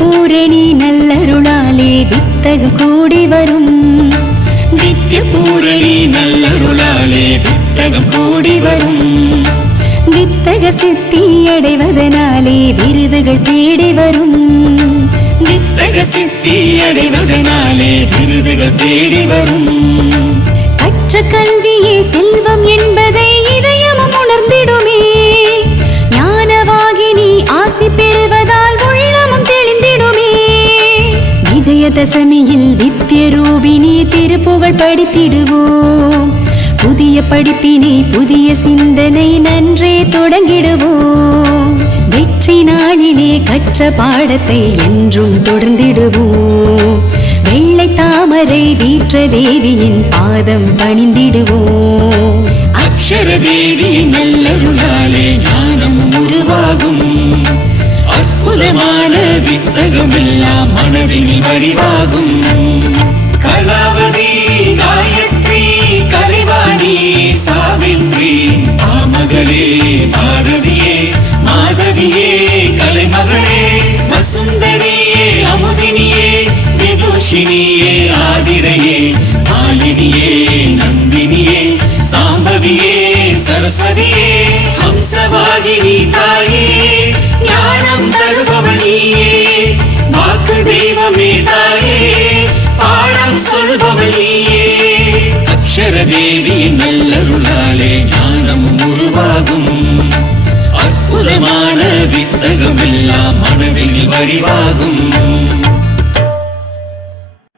பூரணி நல்லருளாலே வித்தகம் கூடி வரும். நித்ய பூரணி நல்லருளாலே வித்தகம் கூடி வரும். வித்தக சித்தி அடைவதனாலே விருதுகள் தேடி வரும். வித்தக சித்தி அடைவதனாலே விருதுகள் தேடி வரும். கற்ற கல்வியே செல்வம் என்பதை இதயமும் உணர்ந்திடுமே. ஞானவாகினி ஆசி பெறுவதால் உள்ளமும் தெளிந்திடுமே. விஜயதசமியில் வித்ய ரூபினி திருப்புகழ் படித்திடுவோம். புதிய படிப்பினை புதிய சிந்தனை நன்றே தொடங்கிடுவோம். வெற்றி நாளிலே கற்ற பாடத்தை என்றும் தொடர்ந்திடுவோம். வெள்ளை தாமரை வீற்ற தேவியின் பாதம் பணிந்திடுவோம். அக்ஷர தேவி நல்லருளாலே ஞானமும் உருவாகும். அற்புதமான வித்தகமெல்லாம் மனதில் வடிவாகும். கலாவதி காயத்ரி கலைவாணி சாவித்ரி ஆமகளே பாரதியே மாதவியே கலைமகளே வசுந்தரியே அமுதினியே விதுஷினியே ஆதிரையே மாலினியே நந்தினியே சாம்பவியே சரஸ்வதியே ஹம்சவாகினி தாயே ஞானம் தருபவள் நீயே. வாக்கு தெய்வமே தாயே பாடம் சொல்பவள் நீயே. அக்ஷர தேவி நல்லருளாலே ஞானமும் உருவாகும். அற்புதமான வித்தகமெல்லாம் மனதில் வடிவாகும்.